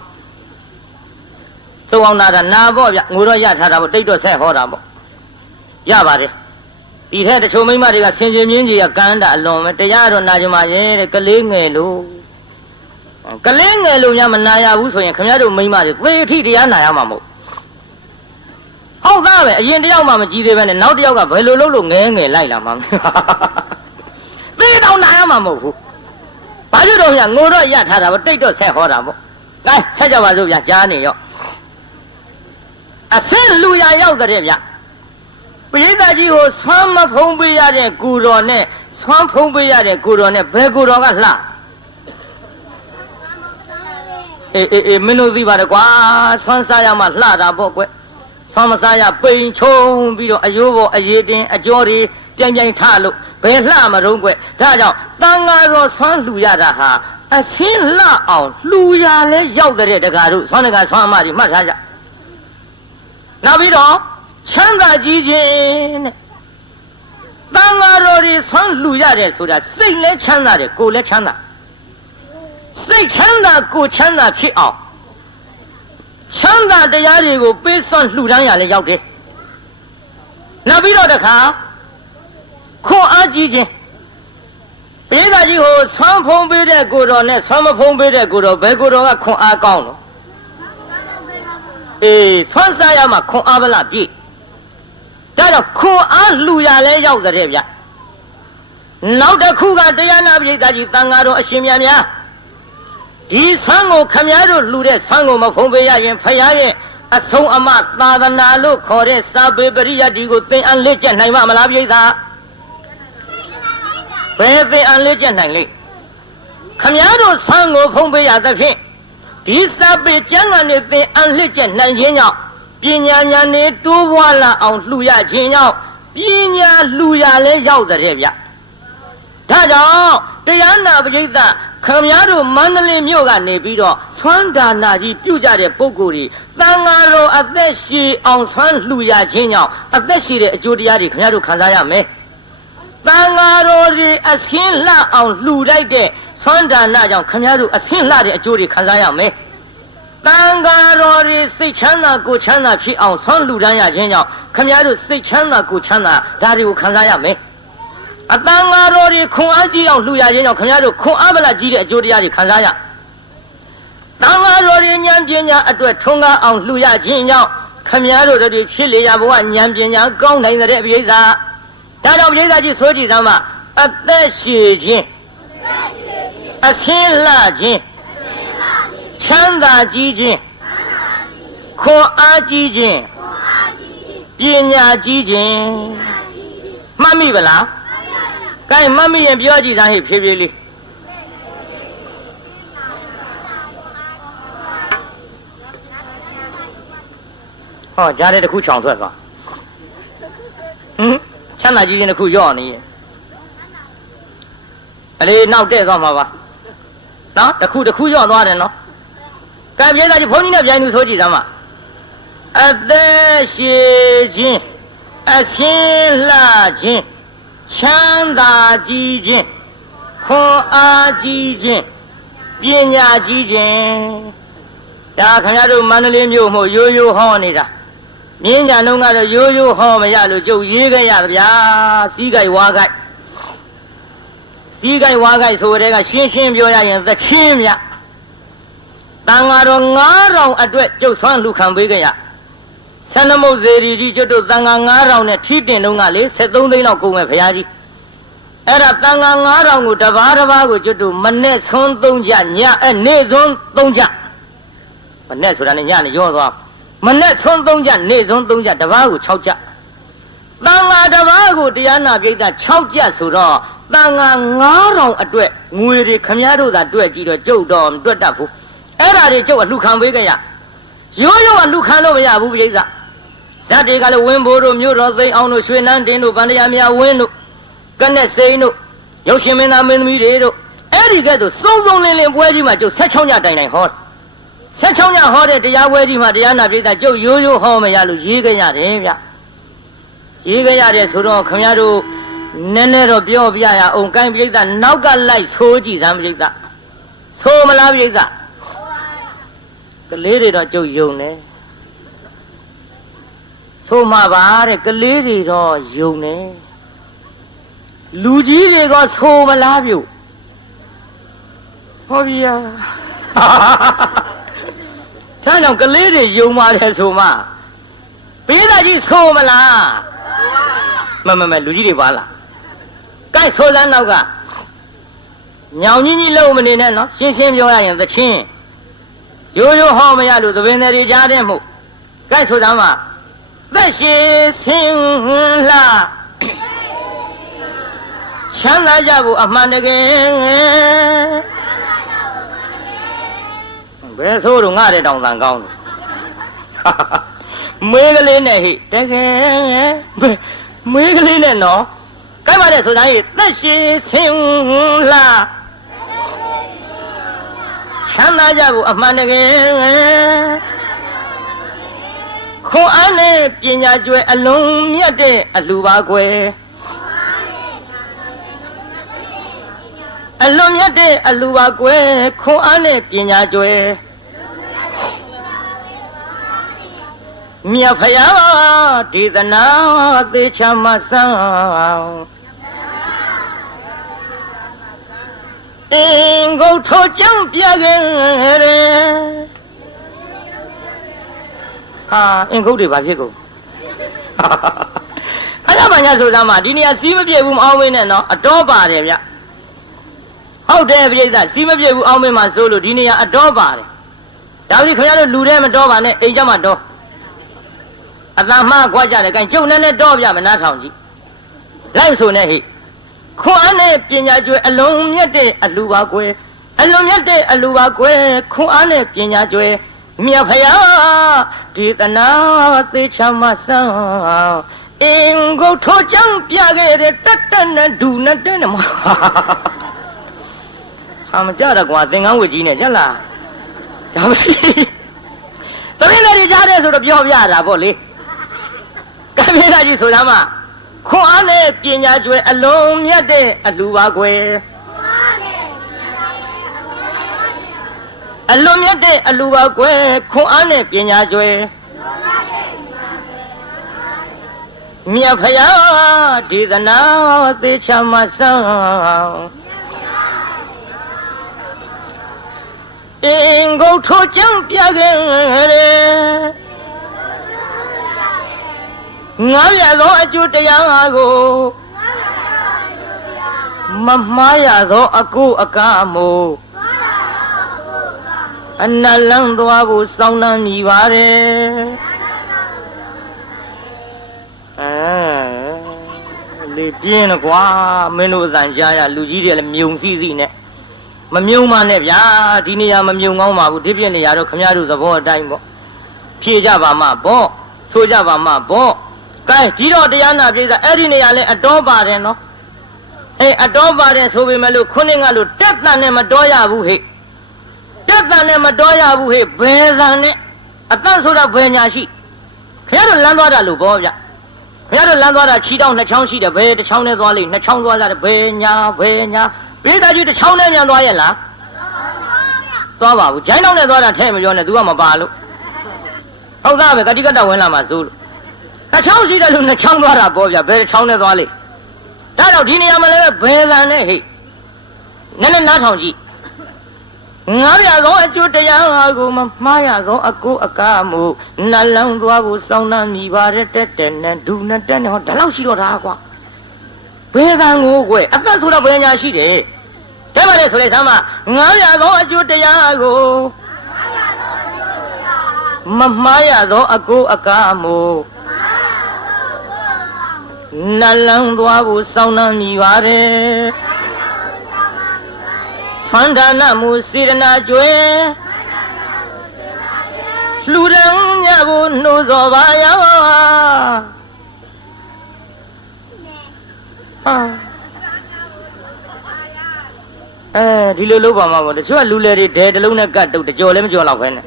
စုံအောင်တာနာပေါ့ဗျငိုတော့ရထားတာပေါ့တိတ်တော့ဆက်ဟောတာပေါ့ရပါတယ်ဒီထက်တချို့မိန်းမတွေကဆင်ခြင်မြင်းကြီးကကန်းတာအလွန်ပဲတရားတော့နာကြမှာရဲ့တဲ့ကလေးငယ်လို့များမနာရဘူးဆိုရင်ခင်ဗျားတို့မိန်းမတွေသေအထိတရားနာရမှာမဟုတ်ဟုတ်သားပဲအရင်တယောက်မှမကြည့်သေးပဲနဲ့နောက်တယောက်ကဘယ်လိုလုပ်လို့ငဲငယ်လိုက်လာမှာသေတော့နာရမှာမဟုတ်ဘူးဘာဖြစ်တော့ညငိုတော့ရထားတာပေါ့တိတ်တော့ဆက်ဟောတာပေါ့ကဲဆက်ကြပါစို့ဗျကြားနေရောအဆင်းလူရရောက်တဲ့ဗျပရိသတ်ကြီးကိုဆွမ်းမဖုံးပေးရတဲ့ကိုတော်နဲ့ဆွမ်းဖုံးပေးရတဲ့ကိုတော်နဲ့ဘယ်ကိုတော်ကလှအေးမင်းတို့သိပါတယ်ကွာဆွမ်းစားရမှလှတာပေါ့ကွ ဆောင်းမစားရပိန်ချုံပြီးတော့အယိုးပေါ်အရေးတင်အကျော်တွေပြိုင်ပြိုင်ထလို့ဘယ်လှမတော့ကွဒါကြောင့်တန်ဃာတော်ဆွမ်းလှူရတာဟာအစင်းလှအောင်လှူရလဲရောက်တဲ့တကားတို့ဆွမ်းတကားဆွမ်းအမတွေမှတ်ထားကြနောက်ပြီးတော့ချမ်းသာကြီးခြင်းတဲ့တန်ဃာတော်တွေဆွမ်းလှူရတယ်ဆိုတာစိတ်လည်းချမ်းသာတယ်ကိုယ်လည်းချမ်းသာစိတ်ချမ်းသာကိုယ်ချမ်းသာဖြစ်အောင်ချမ်းသာတရားတွေကိုပေးစွန့်လှူဒန်းရလဲရောက်တယ်နောက်ပြီးတော့တခါခွန်အားကြီးခြင်းဘေးသားကြီးကိုဆွမ်းဖုံးပေးတဲ့ကိုတော်နဲ့ဆွမ်းမဖုံးပေးတဲ့ကိုတော်ဘယ်ကိုတော်ကခွန်အားကောင်းလို့ဆွမ်းစားရမှခွန်အားဗလားပြည့်ဒါတော့ခွန်အားလှူရလဲရောက်တဲ့ဗျနောက်တစ်ခုကတရားနာပိဋကကြီးတန်ဃာတော်အရှင်မြတ်များဒီဆွမ်းကိုခမည်းတော်လှူတဲ့ဆွမ်းကိုမဖုံးပေးရရင်ဖယားရဲ့အဆုံးအမသာသနာလို့ခေါ်တဲ့စာပေပရိယတ်ဒီကိုသင်အန်လက်ကျက်နိုင်မှာမလားပိဋကဘယ်သင်အန်လက်ကျက်နိုင်လိမ့်ခမည်းတော်ဆွမ်းကိုဖုံးပေးရသဖြင့်ဒီစာပေကျမ်းကနေသင်အန်လက်ကျက်နိုင်ခြင်းကြောင့်ပညာဉာဏ်နဲ့တိုးပွားလာအောင်လှူရခြင်းကြောင့်ပညာလှူရလဲရောက်တဲ့ဗျဒါကြောင့်တရားနာပရိသတ်ခမည်းတော်မန္တလေးမြို့ကနေပြီးတော့ဆွမ်းဒါနာကြီးပြုကြတဲ့ပုဂ္ဂိုလ်တွေသံဃာတော်အသက်ရှည်အောင်ဆွမ်းလှူရခြင်းကြောင့်အသက်ရှည်တဲ့အကျိုးတရားတွေခမည်းတော်ခံစားရမယ်သံဃာတော်တွေအစင်းလှအောင်လှူလိုက်တဲ့ဆွမ်းဒါနာကြောင့်ခမည်းတော်အစင်းလှတဲ့အကျိုးတွေခံစားရမယ်သံဃာတော်တွေစိတ်ချမ်းသာကိုယ်ချမ်းသာဖြစ်အောင်ဆွမ်းလှူဒန်းရခြင်းကြောင့်ခမည်းတော်စိတ်ချမ်းသာကိုယ်ချမ်းသာဒါတွေကိုခံစားရမယ်အတန်ဃာတော်တွေခွန်အားကြီးအောင်လှူရခြင်းကြောင့်ခင်ဗျားတို့ခွန်အားဗလာကြီးတဲ့အကျိုးတရားတွေခံစားရတန်ဃာတော်တွေဉာဏ်ပညာအတွက်ထုံးကားအောင်လှူရခြင်းကြောင့်ခင်ဗျားတို့တို့ဖြစ်လေရဘဝဉာဏ်ပညာကောင်းနိုင်တဲ့ပိဋကဒါတော့ပိဋကကြီးဆိုကြည့်စမ်းပါအသက်ရှည်ခြင်းအဆင်းလှခြင်းချမ်းသာကြီးခြင်းခွန်အားကြီးခြင်းပညာကြီးခြင်းမှတ်မိဗလားကဲမမရင်ပြောကြည့်သားဟဲ့ဖြည်းဖြည်းလေးဟောကြားတဲ့တစ်ခုချောင်ထွက်သွားချမ်းသာကြီးခြင်းတစ်ခုရော့နေရဲ့အလေးနောက်တဲ့သွားမှာပါနော်တစ်ခုရော့သွားတယ်နော်ကဲပြေးသားကြီးဘုန်းကြီးနဲ့ပြိုင်သူဆိုကြည့်သားမှာအသက်ရှည်ခြင်းအဆင်းလှခြင်းချမ်းသာကြီးခြင်းခွန်အားကြီးခြင်းပညာကြီးခြင်းဒါခင်ဗျားတို့မန္တလေးမြို့မို့ရိုးရိုးဟောနေတာမြင်းညာလုံးကတော့ရိုးရိုးဟောမရလို့ကျုပ်ရေးခဲ့ရဗျာစီးကြိုက်ဝါကြိုက်ဆိုတဲ့ကရှင်းရှင်းပြောရရင်သချင်းမြတန်ဃာတော်9000အတွက်ကျုပ်ဆွမ်းလူခံပေးခဲ့ရဆန္ဒမုတ်ဇေရီကြီးကျွတ်တို့တန်ဃာ9000နဲ့ထီးတင်တော့ကလေ73သိန်းလောက်ကုန်မဲ့ဘုရားကြီးအဲ့ဒါတန်ဃာ9000ကိုတပါးကိုကျွတ်တို့မနဲ့ဆုံး3ကြညနေ့ဆုံး3ကြမနဲ့ဆိုတာနဲ့ညနဲ့ရောသွားမနဲ့ဆုံး3ကြနေ့ဆုံး3ကြတပါးကို6ကြတန်ဃာတပါးကိုတရားနာပိဋက6ကြဆိုတော့တန်ဃာ9000အတွက်ငွေတွေခမည်းတော်သာတွက်ကြည့်တော့ကျုပ်တော့မတွက်တတ်ဘူးအဲ့ဒါတွေကျုပ်အလှခံပေးကြရရိုးရိုးအလှခံလို့မရဘူးပိဋကဇတ်တွေကလည်းဝင်းဘိုးတို့မြို့တော်သိမ်းအောင်တို့ရွှေနန်းတင်တို့ဗန္ဒရာမြဝင်းတို့ကနဲ့စိန်တို့ရုပ်ရှင်မင်းသားမင်းသမီးတွေတို့အဲ့ဒီကဲ့သို့စုံစုံလင်းလင်းပွဲကြီးမှာကျုပ်16ညတိုင်တိုင်ဟော16ညဟောတဲ့တရားပွဲကြီးမှာတရားနာပိဋကကျုပ်ရိုးရိုးဟောမရလို့ရေးခဲ့ရတယ်ဗျရေးခဲ့ရတယ်ဆိုတော့ခင်ဗျားတို့နည်းနည်းတော့ပြောပြရအောင်ကိုင်းပိဋကနောက်ကလိုက်ဆိုးကြည့်စမ်းပိဋကဆိုးမလားပိဋကကလေးတွေတော့ကျုပ်ယုံတယ်ဆိုမှပါတဲ့ကလေးတွေတော့ယုံတယ်လူကြီးတွေကဆိုမလားပြုတ်ဟောဗျာဆန်းကြောင့်ကလေးတွေယုံပါတယ်ဆိုမှပေးတာကြီးဆိုမလားမလူကြီးတွေပါလားကဲဆိုစမ်းနောက်ကညောင်ကြီးလုံးမနေနဲ့နော်ရှင်းရှင်းပြောရရင်သချင်းရိုးရိုးဟောမရလို့သဘင်တွေကြားတဲ့မှုကဲဆိုစမ်းပါသက်ရှိဆင်းလှချမ်းသာကြဖို့အမှန်တကယ်ဘယ်ဆိုတော့ငါတဲ့တောင်တန်ကောင်းတယ် မွေးကလေးနဲ့ဟိတကယ်မွေးကလေးနဲ့နော်ကိုက်ပါတဲ့ဆိုတာဟိသက်ရှိဆင်းလာချမ်းသာကြဖို့အမှန်တကယ်ခွန်အားနဲ့ပညာကျွဲအလုံးမြတ်တဲ့အလှပါကွယ်အလွန်မြတ်တဲ့အလှပါကွယ်ခွန်အားနဲ့ပညာကျွဲမြတ်ဖယားဒေသနာသေချာမဆန်းအင်္ဂုတ်ထိုကြောင့်ပြခဲ့တယ်ဟာအင်္ဂုတ်တွေဘာဖြစ်ကုန်အဲ့ဒါမှညာဆိုသားမှာဒီနေရာစီးမပြေဘူးမအောင်မင်းနဲ့နော်အတော်ပါတယ်ဗျဟုတ်တယ်ပြိဿစီးမပြေဘူးအောင်မင်းမှာဆိုလို့ဒီနေရာအတော်ပါတယ်ဒါပြီးခင်ဗျားတို့လူထဲမတော်ပါနဲ့အိမ်ကြမှာတော်အတန်မှားကြွားကြတယ်ကဲကျုပ်နဲ့တော့ပြမနားထောင်ကြည့်လိုက်ဆိုနဲ့ဟိခွန်အားနဲ့ပညာကျွဲအလုံးမြတ်တဲ့အလှပါကွယ်အလုံးမြတ်တဲ့အလှပါကွယ်ခွန်အားနဲ့ပညာကျွဲမြတ်ဖယားဒေသနာသေချာမဆန်းအင်္ဂုတ်ထိုးကြောင့်ပြခဲ့တဲ့တက်တက်နဲ့ဒူနဲ့တဲ့နမဟာမကြတော့ကွာသင်္ကန်းဝတ်ကြီးနဲ့ကြက်လားဒါပဲတမင်းတွေကြားတယ်ဆိုတော့ပြောပြတာပေါ့လေကမင်းသားကြီးဆိုတာမှခွန်အားနဲ့ပညာကျွဲအလုံးမြတ်တဲ့အလှပါကွယ်အလွန်မြတ်တဲ့အလှပါကွယ်ခွန်အားနဲ့ပညာကျွဲမြတ်ဖယားဒေသနာသေချာမဆန်းအင်္ဂုတ်ထိုကြောင့်ပြခဲ့တယ်ငါရသောအကျိုးတရားကိုမမှားရသောအကုအကမို့အနလန်းသွားဖို့စောင်းနှံမိပါတယ်လေပြင်းတော့ကွာမင်းတို့အတန်ကြားရလူကြီးတွေလည်းမြုံစီစီနဲ့မမြုံပါနဲ့ဗျာဒီနေရာမမြုံကောင်းပါဘူးဒီပြည့်နေရာတော့ခမရတို့သဘောအတိုင်းပေါ့ဖြေကြပါမှပေါ့ဆိုကြပါမှပေါ့ကဲကြီးတော်တရားနာပြည်စားအဲ့ဒီနေရာလဲအတော်ပါတယ်နော်အေးအတော်ပါတယ်ဆိုပေမဲ့လို့ခုနှစ်ကလို့တက်တန်နဲ့မတော်ရဘူးဟဲ့တက်တန်နဲ့မတော်ရဘူးဟဲ့ဘယ်တန်နဲ့အတန့်ဆိုတာဘယ်ညာရှိခင်ဗျားတို့လမ်းသွားတာလို့ပေါ့ဗျခင်ဗျားတို့လမ်းသွားတာခြေတောင်းနှစ်ချောင်းရှိတယ်ဘယ်တစ်ချောင်းနဲ့သွားလိမ့်နှစ်ချောင်းသွားကြတယ်ဘယ်ညာပြည်သားကြီးတစ်ချောင်းနဲ့မြန်သွားရဲ့လားသွားပါဘူးဂျိုင်းတောင်းနဲ့သွားတာထဲမပြောနဲ့ तू ကမပါလို့ဟုတ်သားပဲကတိကတဝင်လာမှာစိုးလို့တစ်ချောင်းရှိတယ်လို့နှစ်ချောင်းသွားတာပေါ့ဗျဘယ်တစ်ချောင်းနဲ့သွားလိမ့်ဒါတော့ဒီနေရာမှာလည်းဘယ်တန်နဲ့ဟိနည်းနည်းနားထောင်ကြည့်ငါရသောအကျိုးတရားကိုမမှားရသောအကိုအကားမှုနှလုံးသွားဖို့စောင်းနှံမိပါတဲ့တက်တဲ့နဲ့ဒူနဲ့တက်နဲ့ဟောဒါလောက်ရှိတော့တာကွာဘယ်တန်ကိုကွယ်အသက်ဆိုတော့ဘယ်ညာရှိတယ်တဲ့ပါလေဆိုလေဆမ်းမငါရသောအကျိုးတရားကိုမမှားရသောအကိုအကားမှုနှလုံးသွားဖို့စောင်းနှံမိပါတယ်ဆွမ်းဒါနမှုစေရနာကျွဲလှူဒန်းကြဖို့နှိုးစော်ပါရောဒီလိုလုပ်ပါမှာပေါ့တချို့ကလူလေတွေဒဲတလုံးနဲ့ကတ်တုတ်တကြော်လည်းမကြော်တော့ခဲနဲ့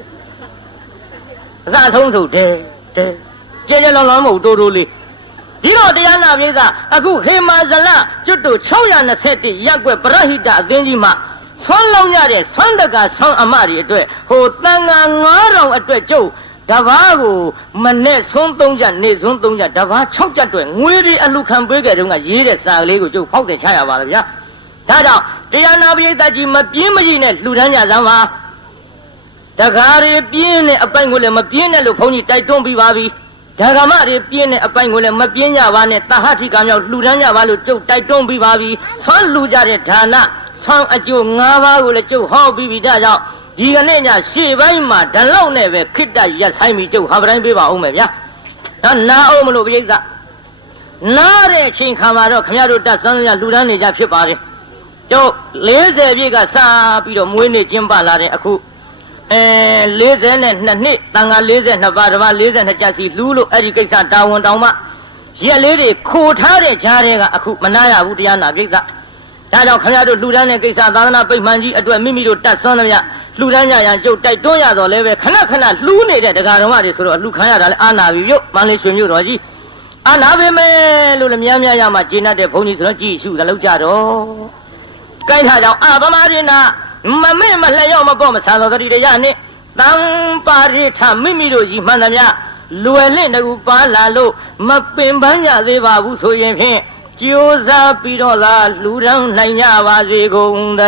အစအဆုံးဆိုဒဲကျဲလောင်းလောင်းမဟုတ်တိုးလေးဒီတော့တရားနာပြေးသားအခုဟေမာဇလကျွတ်တို့621ရက်ွက်ပရဟိတအသင်းကြီးမှာဆွမ်းလောင်းကြတဲ့ဆွမ်းတကဆွမ်းအမတွေအတွက်ဟိုတန်ငါ9000အတွက်ကျုပ်တဘာကိုမနဲ့ဆွမ်း3ချက်နေဆွမ်း3ချက်တဘာ6ချက်အတွက်ငွေတွေအလူခံပေးကြတဲ့တုန်းကရေးတဲ့စာကလေးကိုကျုပ်ဖောက်တင်ချရပါလားဗျာဒါကြောင့်တရားနာပြေးသားကြီးမပြင်းမကြီးနဲ့လှူဒန်းကြစမ်းပါတကားတွေပြင်းတဲ့အပိုင်ကိုလည်းမပြင်းနဲ့လို့ဘုန်းကြီးတိုက်တွန်းပြီးပါပြီဒါကမတွေပြင်းတဲ့အပိုင်ကိုလည်းမပြင်းကြပါနဲ့တဟထိကမြောက်လှူဒန်းကြပါလို့ကျုပ်တိုက်တွန်းပြီးပါပြီဆွမ်းလှူကြတဲ့ဒါနဆွမ်းအကျိုး5ပါးကိုလည်းကျုပ်ဟောပြီးပြီဒါကြောင့်ဒီကနေ့ညရှေ့ပိုင်းမှာဓလောက်နဲ့ပဲခိတ္တရက်ဆိုင်ပြီးကျုပ်ဟာပတိုင်းပေးပါဦးမယ်ဗျာဒါနာအောင်မလို့ပြိဿနားတဲ့အချိန်ခါမှာတော့ခမရတို့တက်ဆန်းရလှူဒန်းနေကြဖြစ်ပါတယ်ကျုပ်40ပြည့်ကစပြီးတော့မွေးနေ့ကျင်းပလာတဲ့အခု 42နှစ်တန်ခါ42ပါးတစ်ပါး42ကျပ်စီလှူးလို့အဲ့ဒီကိစ္စတာဝန်တောင်မှရက်လေးတွေခိုထားတဲ့ကြားတွေကအခုမနာရဘူးတရားနာပြိဿဒါကြောင့်ခင်ဗျားတို့လှူဒန်းတဲ့ကိစ္စသာသနာပိတ်မှန်ကြီးအတွက်မိမိတို့တတ်ဆွမ်းသမျှလှူဒန်းကြရန်ကြုတ်တိုက်တွန်းရတော့လည်းပဲခဏခဏလှူးနေတဲ့တရားတော်မတွေဆိုတော့လှူခံရတာလည်းအာနာပြီပြုတ်မန္တလေးရွှေမြို့တော်ကြီးအာနာပေမဲ့လို့လည်းများများရမှဂျင်းတ်တဲ့ဘုန်းကြီးဆိုတော့ကြည်ရှုသလောက်ကြတော့ကိုင်းထားကြောင့်ဗမာရင်းနာမမေ့မလျော့မပေါ့မဆန်တော်တတိတရားနဲ့တံပါရိထမိမိတို့ကြီးမှန်သမျှလွယ်လင့်တကူပါလာလို့မပင်ပန်းကြသေးပါဘူးဆိုရင်ဖြင့်ကြိုးစားပြီးတော့သာလှူဒန်းနိုင်ကြပါစေကုန်